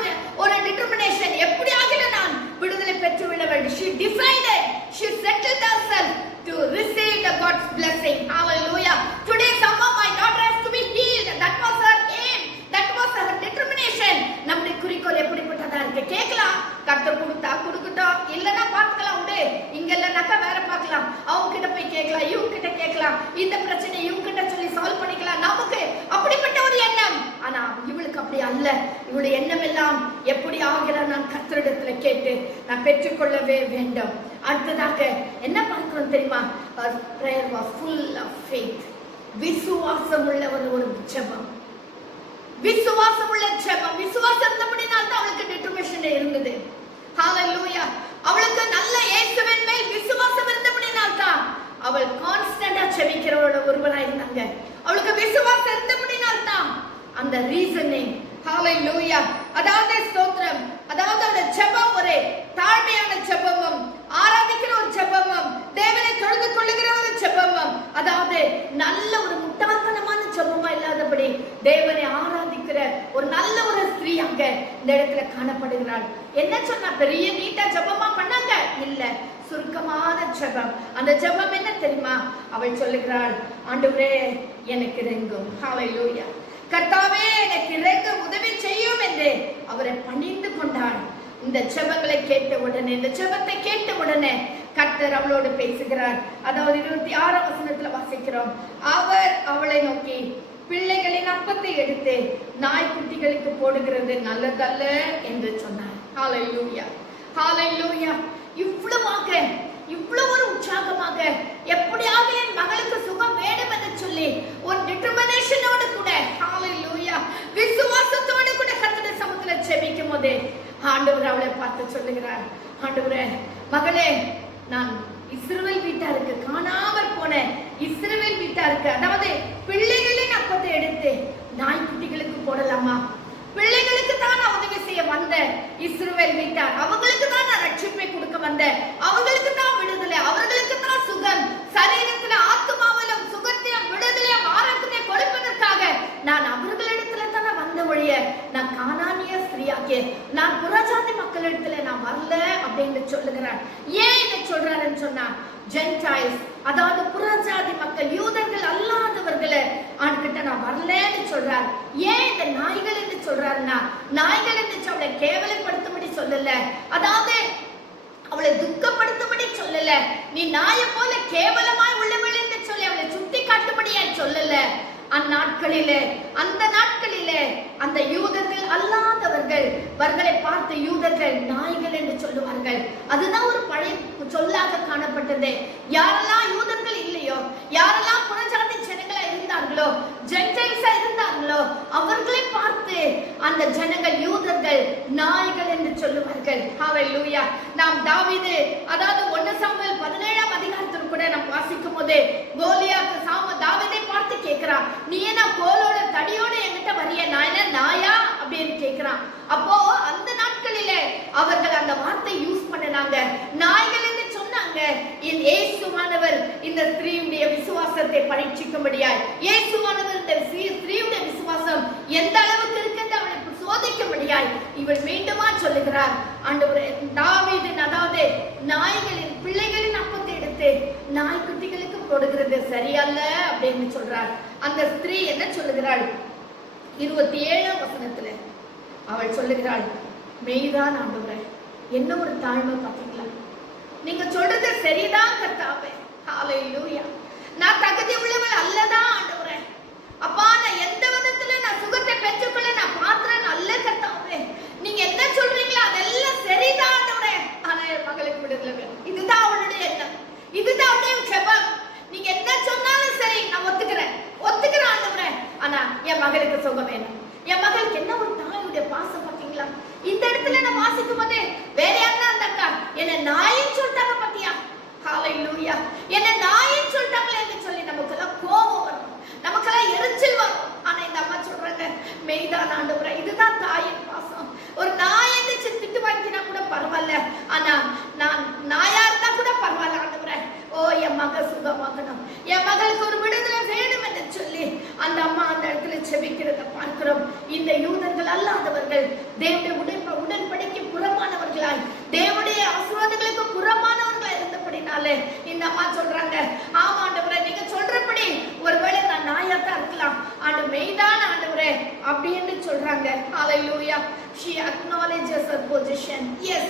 ஒரு determination. எப்படியாக நான் விடுதலை பெற்று விட வேண்டும். she decided, she settled herself to receive the God's blessing. Hallelujah. Today some of my daughter has to be healed. That was her aim, that was her determination. நம்முடைய குறிக்கோள் எப்படிப்பட்டதா இருக்கு? கேட்கலாம், கர்த்தர் கொடுக்கட்டும், இல்லைன்னா பார்த்துக்கலாம், உண்டு இங்க இல்லைனாக்கா வேற பார்க்கலாம், அவங்க கிட்ட போய் கேட்கலாம், இவங்க கிட்ட கேட்கலாம், இந்த பிரச்சனை இவங்க கிட்ட சொல்லி சால்வ் பண்ணிக்கலாம். நமக்கு அப்படிப்பட்ட ஒரு எண்ணம். ஆனா இவளுக்கு அப்படி அல்ல. இவளுடைய எண்ணம் எல்லாம் எப்படி ஆகிற நான் கர்த்தரிடத்துல கேட்டு நான் பெற்றுக்கொள்ளவே வேண்டும். அடுத்ததாக என்ன பார்க்கிறோம் தெரியுமா? her prayer was full of faith. விசுவாசம் உள்ள ஒரு ஜெபம், விசுவாசம் உள்ள ஜெபம். விசுவாசம் இருந்தபடினால் தான் அவளுக்கு டிட்டர்மினேஷன் இருந்தது. ஹalleluya. அவளுக்கு நல்ல இயேசுவின் மேல் விசுவாசம் இருந்தபடினால் தான் அவள் கான்ஸ்டன்டா ஜெபிக்கிற ஒருவராய் இருந்தாங்க. அவளுக்கு விசுவாசம் இருந்தபடினால் தான் அந்த ரீசனிங். ஹalleluya. அதாவது ஸ்தோத்திரம், அதாவது அவளுடைய ஜெபம் ஒரு தாழ்மையான ஜெபமும், ஆராதிக்கிற ஒரு ஜெபமும், தேவனை தொழுது கொள்ளுகிற ஒரு ஜெபமும், அதாவது நல்ல ஒரு முட்டாள்தனமான ஜெபமா இல்லாதபடி தேவனை ஆராதிக்கிற ஒரு நல்ல ஒரு ஸ்திரீயாக இந்த இடத்துல காணப்படுகிறாள். என்ன சொன்னா, பெரிய நீட்டா ஜெபமா பண்ணாங்க இல்ல, சுருக்கமான ஜெபம். அந்த ஜெபம் என்ன தெரியுமா? அவள் சொல்லுகிறாள், ஆண்டவரே எனக்கு இறங்கும். ஹalleluya. கர்த்தாவே எனக்கு இறங்க உதவி செய்யும் என்று அவரை பணிந்து கொண்டாள். இந்த ஜெபங்களை கேட்ட உடனே, இந்த ஜெபத்தை கேட்ட உடனே கர்த்தர் அவளோடு பேசுகிறார். அதாவது 26 வசனத்துல வாசிக்கிறோம், அவர் அவளை நோக்கி, பிள்ளைகளின் அப்பத்தை எடுத்து நாய்க்குட்டிகளுக்கு போடுகிறது நல்லதல்ல என்று சொன்னார். ஹalleluya, ஹalleluya. இவ்வளவு ஒரு உற்சாகமாக, எப்படியாக என் மகளுக்கு சுகம் வேணும் என்று சொல்லி ஒரு டிட்டர்மினேஷனோடு கூட, ஹalleluya, விசுவாசத்தோடு கூட கர்த்தருடைய சமூகத்துல செபிக்கும் போதே ஆண்டவர் அவளை பார்த்து சொல்லுகிறார், ஆண்டவரே மகளே, நான் இஸ்ரவேல் வீட்டாருக்கு, காணாமற் போன இஸ்ரவேல் வீட்டாருக்கு, அதாவது பிள்ளைகளின் அப்பத்தை எடுத்து நாய்க்குட்டிகளுக்கு போடலாமா? பிள்ளைகளுக்கு தான் நான் உதவி செய்ய வந்த இஸ்ரவேல் வீட்டார், அவங்களுக்கு தான் நான் ரட்சிப்பை கொடுக்க வந்தேன், அவங்களுக்கு தான் விடுதலை, அவர்களுக்கு தான் சுகம், சரீரத்துல ஆத்மாவிலும் சுகத்திலும் விடுதலையும் ஆரோக்கியத்தை கொடுப்பதற்காக நான் அவர்களிடத்துல தான் வந்த ஒழிய நான் கானானிய ஸ்திரீயாக்கே, நான் புறஜாதி மக்களிடத்துல நான் வரல அப்படின்னு சொல்லுகிறார். ஏன் இதை சொல்றாருன்னு சொன்னா, ஜென்டைல்ஸ், அதாவது புறஜாதி மக்கள், யூதர்கள் அல்லாதவர்களை ஆண்கிட்ட நான் வரலன்னு சொல்றார். ஏன் இந்த நாய்கள் என்று சொல்றாருன்னா, நாய்கள் என்று அவளை கேவலப்படுத்தும்படி சொல்லல, அதாவது அவளை துக்கப்படுத்தும்படி சொல்லல, நீ நாய போல கேவலமாய் உள்ளவள் என்று சொல்லி அவளை சுட்டி காட்டும்படியாய் சொல்லல. அந்நாட்களிலே, அந்த நாட்களிலே அந்த யூதர்கள் அல்லாதவர்கள் அவர்களை பார்த்து யூதர்கள் நாய்கள் என்று சொல்லுவார்கள். அதுதான் ஒரு பழைய சொல்லாக காணப்பட்டது. யாரெல்லாம் யூதர்கள் இல்லையோ, யாரெல்லாம் புறஜாதி ஜனங்களா இருந்தார்களோ, ஜென்டைல்ஸா இருந்தார்களோ, அவர்களை பார்த்து அந்த ஜனங்கள் யூதர்கள் நாய்கள் என்று சொல்லுவார்கள். ஹல்லேலூயா. நாம் தாவீது, அதாவது 1 சாமுவேல் 17ஆம் அதிகாரத்தில் கூட நாம் வாசிக்கும் போது கோலியாத் தாவீதை பார்த்து கேட்கிறான், நீ என்ன கோலோட தடியோட என்கிட்ட வரிய, நான் என்ன நாயா அப்படின்னு கேட்கிறான். அப்போ அந்த நாட்களிலே அவர்கள் அந்த வார்த்தை யூஸ் பண்ணினாங்க, நாய்கள் என்று சொன்னாங்க. இயேசுவானவர் இந்த ஸ்திரீயுடைய விசுவாசத்தை பரீட்சிக்கும்படியாய், இயேசுவானவர் இந்த ஸ்திரீயுடைய விசுவாசம் எந்த அளவுக்கு இருக்கிறது அவளை சோதிக்கும்படியாய் இவள் மீண்டுமா சொல்லுகிறார், ஆண்டவரே தாவீதின், அதாவது நாய்களின் பிள்ளைகளின் அப்பத்தை எடுத்து நாய்க்குட்டிகளுக்கு கொடுக்கிறது சரியல்ல அப்படின்னு சொல்றார். அந்த ஸ்திரீ என்ன சொல்லுகிறாள்? 27ஆம் வசனத்துல அவள் சொல்லுகிறாள், மெய்தான் ஆண்டவரே. என்ன ஒரு தாழ்மை பார்த்தீங்களா? நீங்க சொல்றது சரிதான் கர்த்தாவே. ஹல்லேலூயா. நான் தகுதி உள்ளவள் அல்லதான் ஆண்டவரே. அப்பா, நான் எந்த விதத்துல நான் சுகத்தை பெற்றுக்கொள்ள நான் பாத்திரன் அல்ல கர்த்தாவே. நீங்க என்ன சொல்றீங்களோ அதெல்லாம் சரிதான் ஆண்டவரே. ஆனா என் மகளுக்கு விடுதலை வேணும். இதுதான் அவளுடைய எண்ணம், இதுதான் அவளுடைய ஜெபம். நீங்க என்ன சொன்னாலும் சரி, நான் ஒத்துக்கிறேன் ஆண்டவரே. ஆனா என் மகளுக்கு சுகம் வேணும். என் மகளுக்கு என்ன ஒரு தாயுடைய பாசம் பார்த்தீங்களா? இந்த இடத்துல நான் வாசிக்கும் போதே வேற யாருன்னா இருந்தாக்கா என்ன நாயின்னு சொல்லிட்டாங்க பாத்தியா? ஹல்லேலூயா. என்ன நாயின்னு சொல்லிட்டாங்களே என்று சொல்லி நமக்கெல்லாம் கோபம் வரும், நமக்கெல்லாம் எரிச்சல் வரும். ஆனா இந்த அம்மா சொல்றாங்க, மெய்தான் ஆண்டவரே. இதுதான் தாயின் பாசம். ஒரு நாய் என்று திட்டு வாங்கினா கூட பரவாயில்ல, ஆனா நான் நாயா இருந்தா கூட பரவாயில்ல ஆண்டவரே. ஓ, என் மக சுகமாகணும், என் மகளுக்கு ஒரு விடுதலை வேணும் என்று சொல்லி அந்த அம்மா அந்த இடத்துல செபிக்கிறத பார்க்கிறோம். இந்த யூதர்கள் அல்லாதவர்கள், தேவனுடைய உடன்படிக்கை புறமானவர்களாய், தேவனுடைய ஆசீர்வாதங்களுக்கு புறமானவர்களாய் இருந்தபடினாலே இந்த அம்மா சொல்றாங்க, ஆமா ஆண்டவரே, நீங்க சொல்றபடி ஒருவேளை நான் நாயாத்தான் இருக்கலாம், ஆண்டு மெய்தான் ஆண்டவரே அப்படின்னு சொல்றாங்க. ஹல்லேலூயா. She acknowledges her position. Yes,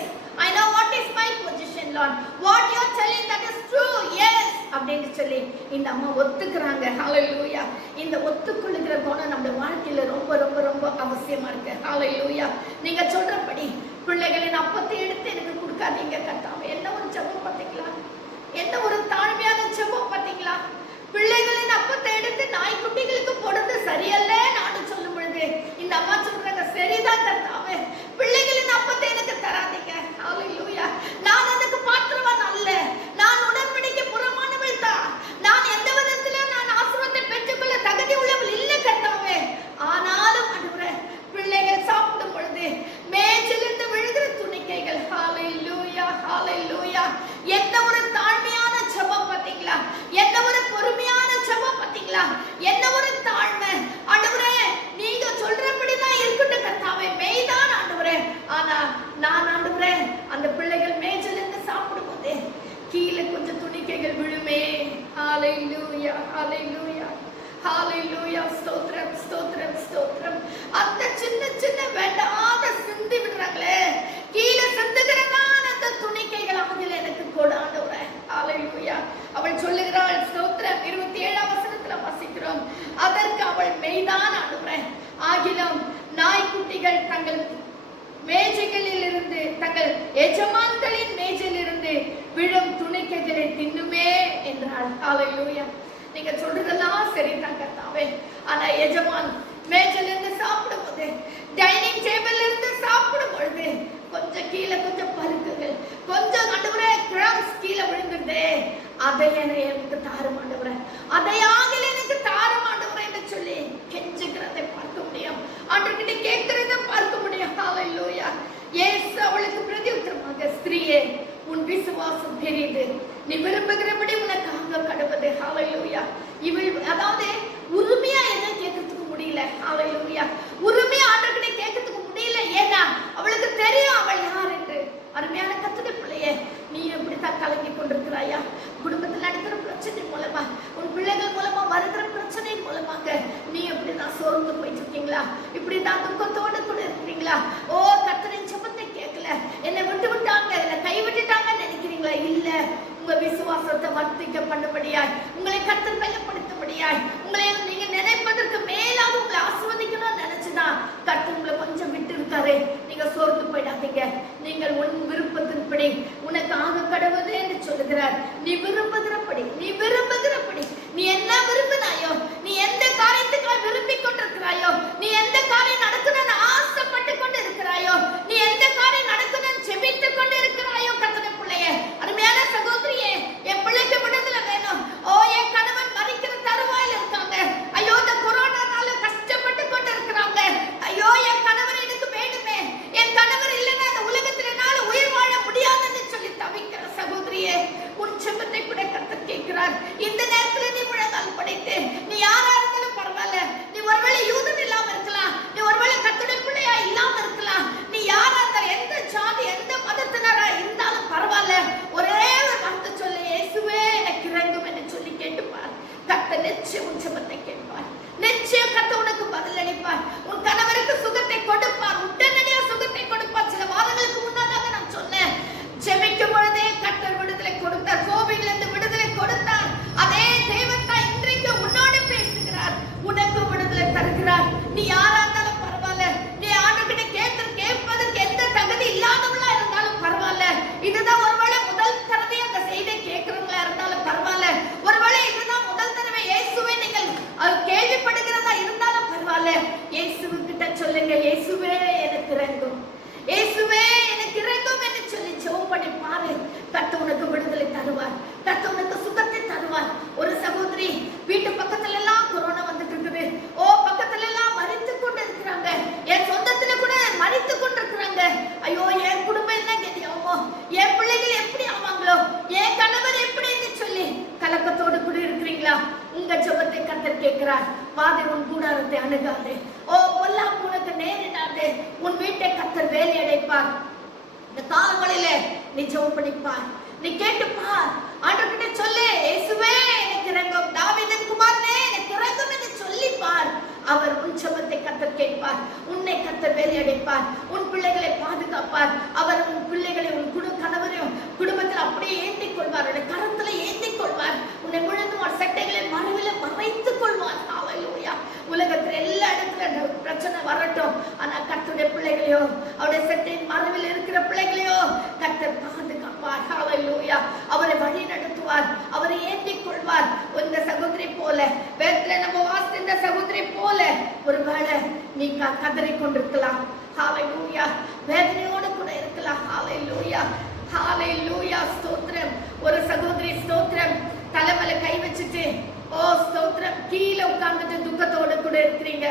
I know what is my position, Lord. What you are telling, that is true. Yes, அப்படின்னு சொல்லி இந்த அம்மா ஒத்துக்கிறாங்க. ஹல்லேலூயா. இந்த ஒத்துக்கொள்ளுகிற குணம் நம்ம வாழ்க்கையில ரொம்ப ரொம்ப ரொம்ப அவசியமா இருக்கு. ஹல்லேலூயா. நீங்க சொல்றபடி பிள்ளைகளின் அப்பத்தை எடுத்து எனக்கு கொடுக்காதீங்க கர்த்தாவே. என்ன ஒரு ஜெபம் பார்த்தீங்களா? என்ன ஒரு தாழ்மையான ஜெபம் பார்த்தீங்களா? பிள்ளைகளின் அப்பத்தை எடுத்து நாய்க்குட்டிகளுக்கு போடுறது சரியல்ல நானும் சொல்லும் பொழுது இந்த அம்மா சொல்றாங்க, சரிதான் கர்த்தாவே, பிள்ளைகளின் அப்பத்தை எனக்கு தராதீங்க. ஹல்லேலூயா. நான் அதுக்கு பாத்திரவான் அல்ல, நான் உடன்படிக்கை புறமானவள் தான், நான் எந்த விதத்துல நான் ஆசீர்வாதத்தை பெற்றுக்கொள்ள தகுதி உள்ளவள் இல்லை கர்த்தாவே. ஆனாலும் ஆண்டவரே, பிள்ளைகள் சாப்பிடும் பொழுது மேஜிலிருந்து விழுகிற துணிக்கைகள், ஹல்லேலூயா ஹல்லேலூயா. என்ன ஒரு தாழ்மையான ஜெபம் பார்த்தீங்களா? என்ன ஒரு பொறுமையான ஜெபம் பார்த்தீங்களா? என்ன ஒரு தாழ்மை. ஆண்டவரே, நீங்க சொல்றபடிதான் இருக்கட்டும் கர்த்தாவே, மெய்தான் ஆண்டவரே. ஆனா நான் ஆண்டவரே, அந்த பிள்ளைகள் மேஜிலிருந்து சாப்பிடும் போதே கீழே கொஞ்சம் துணிக்கைகள் விழுமே. ஹல்லேலூயா ஹல்லேலூயா ஹல்லேலூயா. ஸ்தோத்திரம் ஸ்தோத்திரம் ஸ்தோத்திரம். அந்த சின்ன சின்ன வேண்டாத சிந்தி விடுறாங்களே, கீழே சிந்துகிறதான அந்த துணிக்கைகள் அதில் எனக்கு கொடு ஆண்டவரே. ஹல்லேலூயா. அவள் சொல்லுகிறாள், ஸ்தோத்திரம், 27ஆம் வசனத்துல வாசிக்கிறோம், அதற்கு அவள் மெய்தான் ஆண்டவரே, ஆகிலும் நாய்க்குட்டிகள் தங்கள் மேஜைகளில் இருந்து, தங்கள் எஜமான்களின் மேஜையிலிருந்து விழும் துணிக்கைகளை தின்னுமே என்றாள். ஹல்லேலூயா. நீங்க சொல்றதெல்லாம் சரிதான் கர்த்தாவே. ஆனா எஜமான் மேஜையில இருந்து சாப்பிடும் போது, டைனிங் டேபிள்ல இருந்து அதை எனக்கு தாரும் ஆண்டவரே, அதையாக எனக்கு தாரும் ஆண்டவரே என்று சொல்லி கெஞ்சுகிறதை பார்க்க முடியும். ஆண்டவர்கிட்ட கேட்கிறதை பார்க்க முடியும். ஹல்லேலூயா. இயேசு அவளுக்கு பிரதியுத்தரமாக, ஸ்திரீயே, உன் விசுவாசம் பெரியது, நீ விரும்புகிறபடி உனக்காக கடவுது. ஹல்லேலூயா. இவள் அதாவது உரிமையா எதை கேட்கறதுக்கு முடியல. ஹல்லேலூயா. உரிமையா ஆண்டவர்கிட்ட கேட்கறதுக்கு முடியல. ஏன்னா அவளுக்கு தெரியும் அவள் யார் என்று. அருமையான கர்த்தருடைய பிள்ளையே, நீ எப்படித்தான் கலங்கி கொண்டிருக்கிறாயா? குடும்பத்தில் நடக்கிற பிரச்சனை மூலமா, உன் பிள்ளைகள் மூலமா வருகிற பிரச்சனை மூலமாக நீ எப்படிதான் சோர்ந்து போயிட்டு இருக்கீங்களா? இப்படிதான் துக்கத்தோடு கூட இருக்கிறீங்களா? ஓ, கர்த்தரின் ஜெபத்தை கேட்கல, என்னை விட்டு விட்டாங்க, என்னை கைவிட்டுட்டாங்கன்னு நினைக்கிறீங்களா? இல்ல, உங்க விசுவாசத்தை வர்த்திக்க பண்ணும்படியாய், உங்களை கர்த்தர் பலப்படுத்தும்படியாய், உங்களை நீங்க நினைப்பதற்கு மேலாக உங்களை ஆசீர்வதிக்கணும்னு நினைச்சுதான் கர்த்தர் உங்களை கொஞ்சம் விட்டு இருக்காரு. நீங்க சோர்ந்து போயிடாதீங்க. நீங்கள் உன் விருப்பத்தின்படி உனக்காக கடவுது என்று சொல்லுகிறார். நீ விரும்புகிறபடி, நீ விரும்புகிறபடி, நீ என்ன விரும்பினாயோ, நீ எந்த காரியத்துக்காக விரும்பிக் கொண்டிருக்கிறாயோ, நீ எந்த காரியம் நடக்கணும்னு ஆசைப்பட்டு கொண்டு இருக்கிறாயோ, நீ எந்த காரியம் நடக்கணும்னு செபித்துக் கொண்டு இருக்கிறாயோ, கர்த்தருடைய பிள்ளையே, அருமையான சகோதரியே, என் பிள்ளைக்கு விடுதலை வேணும். ஓ, என் கணவன் மறிக்கிற தருவாயில் இருக்காங்க. ஐயோ, இந்த கொரோனானால கஷ்டப்பட்டு கொண்டு இருக்கிறாங்க. ஐயோ, என் கணவர் எனக்கு வேணுமே, என் கணவர் இல்லைன்னா இந்த உலகத்துல என்னால உயிர் வாழ முடியாதுன்னு சொல்லி தவிக்கிற சகோதரியே, உன் செபத்தை கூட கர்த்தர் கேட்கிறார். இந்த நேரத்துல நீ முழங்கால் படைத்து, நீ யாரா இருந்தாலும் பரவாயில்ல, நீ ஒருவேளை யூதன் இல்லாம இருக்கலாம், நீ ஒருவேளை கர்த்தருடைய பிள்ளையா இல்லாம இருக்கலாம், நீ யாரா இருந்தாலும், எந்த ஜாதி எந்த மதத்தினரா இருந்தாலும் பரவாயில்ல, ஒரே ஒரு வார்த்தை சொல்லு, இயேசுவே எனக்கு இறங்கும் என்று சொல்லி கேட்டுப்பார். கர்த்தர் நிச்சயம் உன் ஜெபத்தை கேட்பார். நிச்சயம் கர்த்தர் உனக்கு பதில் அளிப்பார். உன் கணவருக்கு சுகத்தை கொடுப்பார், உடனடியா சுகத்தை கொடுப்பார். சில வாரங்களுக்கு முன்னதாக நான் சொன்னேன், ஜெபிக்கும் பொழுதே கர்த்தர் விடுதலை கொடுத்தார், கோவிலிருந்து விடுதலை கொடுத்தார். அதே தேவன் தான் இன்றைக்கு உன்னோடு பேசுகிறார், உனக்கு விடுதலை தருகிறார். நீ யாரா இருந்தாலும் பரவாயில்ல, நீ ஆண்டவர்கிட்ட கேட்பதற்கு எந்த தகுதி இல்லாதவளா இருந்தாலும் பரவாயில்ல, இதுதான் ஒருவேளை முதல் தடவை அந்த செய்தியை கேட்கிறவங்களா இருந்தாலும் பரவாயில்ல, ஒருவேளை இதுதான் முதல் தடவை இயேசுவை நீங்கள் கேள்விப்படுகிறதா இருந்தாலும் பரவாயில்ல, இயேசுவிட்ட சொல்லுங்க, இயேசுவே எனக்கு இறங்கும், இயேசுவே எனக்கு இறங்கும் என்று சொல்லி ஜெபம் பண்ணி பாரு. கர்த்தர் உனக்கு விடுதலை தருவார், கர்த்தர் உனக்கு சுகத்தை தருவார். ஒரு சகோதரி வீட்டு பக்கத்துல எல்லாம் கொரோனா வந்துட்டு இருக்குது. ஓ, பக்கத்துல எல்லாம் மரித்து கொண்டு இருக்கிறாங்க, என் சொந்தத்துல கூட மரித்து கொண்டு இருக்கிறாங்க. ஐயோ, என் குடும்பம் என்ன கதி ஆகுமோ, என் பிள்ளைகள் எப்படி ஆவாங்களோ, என் கணவர் எப்படி என்று சொல்லி கலக்கத்தோடு கூட இருக்கிறீங்களா? உங்க ஜெபத்தை கர்த்தர் கேட்கிறார். வாதை உன் கூடாரத்தை அணுகாது, ஓ பொல்லாப்பு உனக்கு நேரிடாது, உன் வீட்டை கர்த்தர் வேலை அடைப்பார். இந்த காலங்களிலே நீ ஜெபம் பண்ணிப்பார், நீ கேட்டுப்பார், ஆண்டவர்கிட்ட சொல்லு, இயேசுவே எனக்கு இறங்கும், தாவீதின் குமாரனே எனக்கு இறங்கும் என்று சொல்லிப்பார். அவர் உன் ஜெபத்தை கர்த்தர் கேட்பார், உன்னை கர்த்தர் வேலை அடைப்பார், உன் பிள்ளைகளை பாதுகாப்பார். அவர் உன் பிள்ளைகளை, உன் கணவரையும் குடும்பத்தில் அப்படியே ஏந்திக் கொள்வார், உன்னை கரத்துல ஏந்திக் கொள்வார், உன்னை முழுதும் சட்டைகளின் மறைவில மறைத்துக் கொள்வார். ஹல்லேலூயா. உலகத்தில் எல்லா இடத்துல பிரச்சனை வரட்டும், ஆனா கர்த்தருடைய பிள்ளைகளையோ, அவருடைய சட்டையின் மறைவில் இருக்கிற பிள்ளைகளையோ கர்த்தர் பாதுகாப்பார். ஹல்லேலூயா. அவரை வழி நடத்துவார், அவரை ஏந்திக் கொள்வார். இந்த சகோதரி போல, வேதத்துல நம்ம வாசித்த இந்த சகோதரி போல ஒருவேளை நீ கதறி கொண்டிருக்கலாம். ஹல்லேலூயா. வேதனையோடு கூட இருக்கலாம். ஹல்லேலூயா, ஹல்லேலூயா. ஸ்தோத்திரம். ஒரு சகோதரி ஸ்தோத்திரம், தலைமையில கை வச்சுட்டு, ஓ ஸ்தோத்திரம், கீழே உட்கார்ந்துட்டு துக்கத்தோடு கூட இருக்கிறீங்க.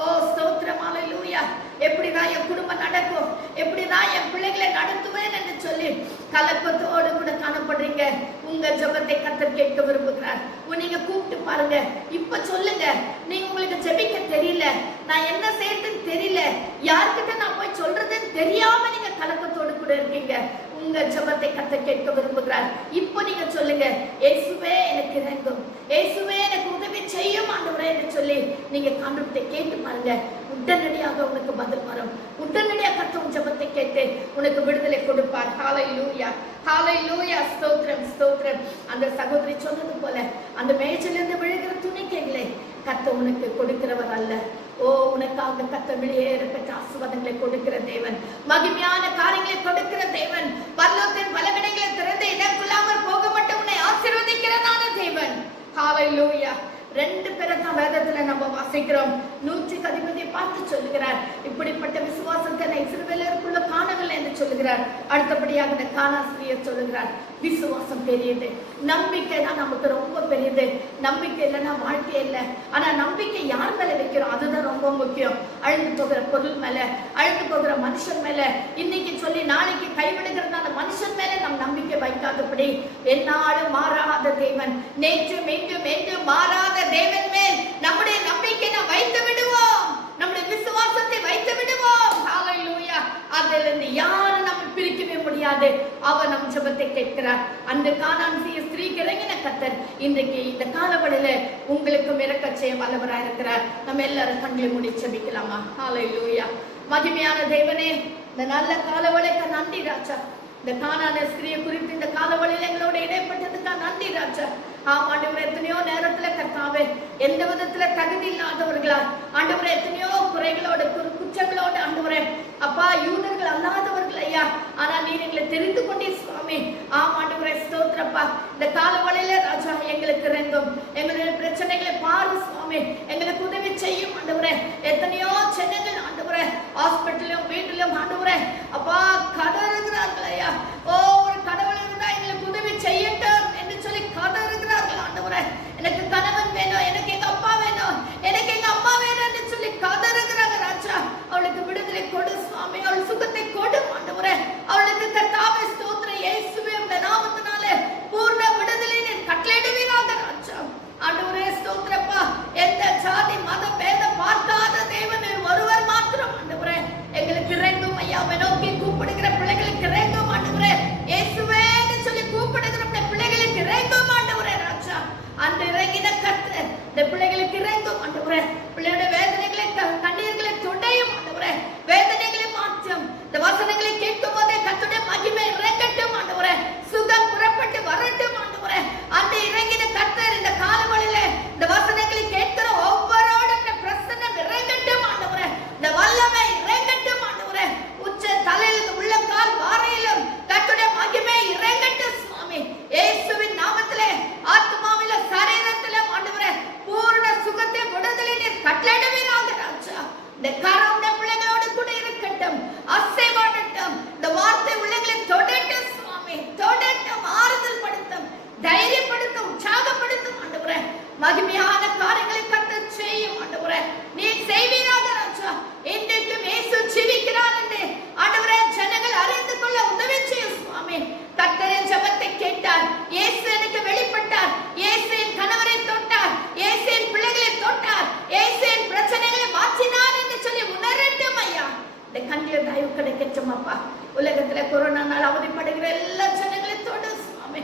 ஓ ஸ்தோத்திரம், ஹல்லேலூயா. எப்படிதான் என் குடும்பம் நடக்கும், எப்படிதான் என் பிள்ளைகளை நடத்துவேன் என்று சொல்லி கலக்கத்தோடு கூட காணப்படுறீங்க. உங்க ஜெபத்தை கர்த்தர் கேட்க விரும்புகிறார். நீங்க கூப்பிட்டு பாருங்க, இப்ப சொல்லுங்க, நீங்க உங்களுக்கு ஜெபிக்க தெரியல, நான் என்ன செய்யறதுன்னு தெரியல, யார்கிட்ட நான் போய் சொல்றதுன்னு தெரியாம நீங்க கலக்கத்தோடு கூட இருக்கீங்க. உங்க ஜெபத்தை கர்த்தர் கேட்க விரும்புகிறார். இப்போ நீங்க சொல்லுங்க, இயேசுவே எனக்கு இறங்கும், இயேசுவே எனக்கு உதவி செய்யும் ஆண்டவரே என்று சொல்லி நீங்க ஆண்டவரை கேட்டு பாருங்க. உடனடியாக உனக்கு பதில் வரும். உடனடியாக கர்த்தர் ஜெபத்தை கேட்டு உனக்கு விடுதலை கொடுப்பார். ஹல்லேலூயா, ஹல்லேலூயா. ஸ்தோத்திரம், ஸ்தோத்திரம். அந்த சகோதரி சொன்னது போல அந்த மேஜிலிருந்து விழுகிற துணிக்கைகளை கர்த்தர் உனக்கு கொடுக்கிறவர் அல்ல. ஓ, உனக்காக கர்த்தர் வெளியேற பெற்ற ஆசீர்வாதங்களை கொடுக்கிற தேவன், மகிமையான காரியங்களை கொடுக்கிற தேவன், பரலோகத்தின் பலகடைகளை திறந்து இடம் கொள்ளாமல் போக மட்டும் உன்னை ஆசீர்வதிக்கிறதான தேவன். ஹல்லேலூயா. 2 பேரை தான் வேதத்துல நம்ம வாசிக்கிறோம். 100 அதிபதியை பார்த்து சொல்லுகிறார், இப்படிப்பட்ட விசுவாசத்தை நான் இஸ்ரவேலருக்குள்ள காணவில்லை என்று சொல்லுகிறார். சொல்லுகிறார். அடுத்தபடியாக இந்த கானாஸ்திரியை சொல்லுகிறார், விசுவாசம் பெரியது, நம்பிக்கை தான் நமக்கு ரொம்ப பெரியது. நம்பிக்கை இல்லைன்னா வாழ்க்கை இல்லை. ஆனா நம்பிக்கை யார் மேல வைக்கிறோம் அதுதான் ரொம்ப முக்கியம். அழிந்து போகிற பொருள் மேல, அழிந்து போகிற மனுஷன் மேல, இன்னைக்கு சொல்லி நாளைக்கு கைவிடுகிறது அந்த மனுஷன் மேல நம் நம்பிக்கை வைக்காதபடி என்னாலும் மாறாத தேவன், நேற்று மீண்டும் என்றும் மாறாத தேவன் மேல் நம்முடைய நம்பிக்கை நாம் வைத்து விடுவோம், நம்முடைய விசுவாசத்தை வைத்து விடுவோம். ஹல்லேலூயா. அதிலிருந்து யாரும் நம்ம பிரிக்கவே முடியாது. அவர் நம் ஜெபத்தை கேட்கிறார். அந்த கானானிய ஸ்திரீக்கு இறங்கின கர்த்தர் இன்றைக்கு இந்த காலவெளியில உங்களுக்கும் இரக்க செய்ய வல்லவராக இருக்கிறார். நம்ம எல்லாரும் கண்களை மூடி ஜெபிக்கலாமா? ஹல்லேலூயா. மகிமையான தேவனே, இந்த நல்ல காலவெளிக்கு நன்றி ராஜா. இந்த கானானிய ஸ்திரியை குறித்து இந்த காலவெளியில எங்களோட இடைப்பட்டதுக்காக நன்றி ராஜா. ஆண்டவரே, எத்தனையோ நேரத்துல கர்த்தாவே எந்த விதத்துல தகுதி இல்லாதவர்களா ஆண்டவரே, எத்தனையோ குறைகளோட குற்றங்களோட ஆண்டவரே அப்பா யூதர்கள் அல்லாதவர்கள் ஐயா, ஆனா நீர் எங்களை தெரிந்து கொண்டீர் சுவாமி. ஆண்டவரே ஸ்தோத்திரப்பா. இந்த காலவெளியில ராஜா எங்களுக்கு இறங்கும், எங்களுடைய பிரச்சனைகளை பாரு சுவாமி, எங்களுக்கு உதவி செய்யும் ஆண்டவரே. எத்தனையோ ஜனங்கள் ஆண்டவரே ஹாஸ்பிட்டலும் வீட்டிலும் ஆண்டவரே அப்பா கதறுகிறார்கள் ஐயா. ஒரு கடவுள் இருந்தா எங்களுக்கு உதவி செய்யட்டும் என்று சொல்லி கதறுகிறார்கள் ஆண்டவரே. எனக்கு கணவன் வேணும், எனக்கு எங்க அப்பா வேணும், எனக்கு எங்க அம்மா வேணும் என்று சொல்லி கதறுகிறாங்க ராஜா. அவளுக்கு விடுதலை கொடு சுவாமி, அவள் சுகத்தை கொடு ஆண்டவரே. அவளுக்கு கர்த்தாவே ஸ்தோத்திரம், இயேசுவே உம்முடைய நாமத்தினாலே பூர்ண விடுதலை நீர் கட்டளையிடுவீராக ராஜா. ஆண்டவரே ஸ்தோத்திரப்பா. எந்த ஜாதி மத பேதம் பார்க்காத தேவன் ஒருவர் மாத்திரம் ஆண்டவரே எங்களுக்கு இறங்கும் ஐயா. நோக்கி கூப்பிடுகிற பிள்ளைகளுக்கு இறங்கும் ஆண்டவரே. இயேசுவே சொல்லி கூப்பிடுகிற பிள்ளைகளுக்கு இறங்கும் ஆண்டவரே ராஜா. அந்த இறங்கின கர்த்தர் இந்த பிள்ளைகளுக்கு இறங்கும் ஆண்டவரே. பிள்ளையோட வேதனைகளை கண்ணீர்களை தொடையும் ஆண்டவரே. வேதனைகளை மாற்றும். இந்த வசனங்களை கேட்கும் போதே கர்த்தருடைய மகிமை இறங்கட்டும் ஆண்டவரே. சுகம் புறப்பட்டு வரட்டும் ஆண்டவரே. அந்த இறங்கின கர்த்தர் இந்த காலவெளியில இந்த வசனங்களை கேட்கிற ஒவ்வொருவரோடும் இந்த பிரசன்னம் இறங்கட்டும் ஆண்டவரே. இந்த வல்லமை இறங்கட்டும் ஆண்டவரே. உச்ச தலையிலிருந்து உள்ளங்கால் வாரையிலும் கர்த்தருடைய மகிமை இறங்கட்டும் சுவாமி. இயேசுவின் நாமத்திலே ஆத்மாவில சரீரத்திலே ஆண்டவரே பூர்ண சுகத்தை விடுதலை நீர் கட்டளையிடுவீராக ராஜா. இந்த கருணை பிள்ளைகளோடு கூட இருக்கட்டும், அசைவாடட்டும். இந்த வார்த்தை உள்ளங்களை தொடட்டும் சுவாமி, தொடட்டும், ஆறுதல் படுத்தும், தைரியப்படுத்தும், உற்சாகப்படுத்தும் ஆண்டவரே. மகிமையான காரியங்களை கர்த்தர் செய்யும் ஆண்டவரே. நீர் செய்வீராக ராஜா. இன்றைக்கும் இயேசு ஜீவிக்கிறார் என்று ஆண்டவரே ஜனங்கள் அறிந்து கொள்ள உதவி செய்யும் சுவாமி. கர்த்தரின் ஜெபத்தை கேட்டார், இயேசு எனக்கு வெளிப்பட்டார், இயேசு என் கணவரை தொட்டார், இயேசு என் பிள்ளைகளை தொட்டார், இயேசு என் பிரச்சனைகளை மாற்றினார் என்று சொல்லி உணரட்டும் ஐயா. இந்த கண்ணில் தயவு கிடைக்கட்டும் அப்பா. உலகத்துல கொரோனானால் அவதிப்படுகிற எல்லா ஜனங்களையும் தொடு சுவாமி,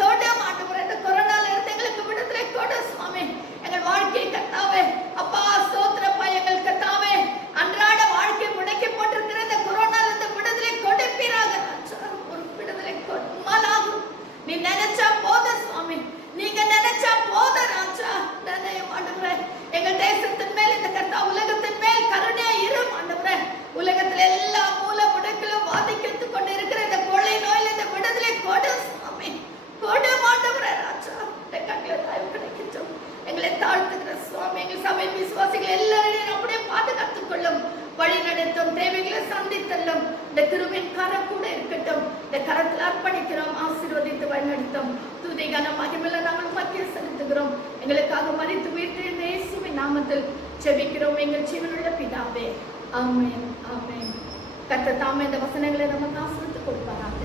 தொடு ஆண்டவரே. இந்த கொரோனால இருந்து எங்களுக்கு விடுதலை கொடு சுவாமி. எங்கள் வாழ்க்கையை கர்த்தாவே அப்பா ஸ்தோத்திரப்பா. எங்கள் கர்த்தாவே அன்றாட வாழ்க்கை முடக்கி போட்டிருக்கிற இந்த கொரோனால இருந்து விடுதலை கொடுப்பீராக ராஜா. ஒரு விடுதலை கொடுமாலாகும். நீ நினைச்சா போத சுவாமி, நீங்க நினைச்சா போத ராஜா. நன்மையும் ஆண்டவரே எங்கள் தேசத்தின் மேல் இந்த கர்த்தா உலகத்தின் மேல் கருணையா இரும் ஆண்டவரே. உலகத்துல எல்லா மூல முடக்கிலும் பாதிக்கிட்டு கொண்டு இருக்கிற இந்த கொள்ளை நோயில இந்த விடுதலை கொடு சுவாமி, கொடு ஆண்டவரே ராஜா. இந்த கண்ணில் தயவு கிடைக்கட்டும். எங்களை தாழ்த்துகிற சுவாமி, எங்கள் சபை விசுவாசிகள் எல்லாரையும் அப்படியே பாதுகாத்துக் கொள்ளும், வழி நடத்தும், தேவைகளை சந்தித்தல்லும். இந்த கிருபையின் கரம் கூட இருக்கட்டும். இந்த கரத்தில் அர்ப்பணிக்கிறோம், ஆசீர்வதித்து வழிநடத்தும். துதி கனம் மகிமையில நாங்கள் மத்திய செலுத்துகிறோம். எங்களுக்காக மரித்து உயிர்த்தெழுந்த இயேசுவின் நாமத்தில் ஜெபிக்கிறோம் எங்கள் ஜீவனுள்ள பிதாவே. ஆமென், ஆமென். கர்த்தர் தாமே இந்த வசனங்களை நமக்கு ஆசீர்வதித்து கொடுப்பாராக.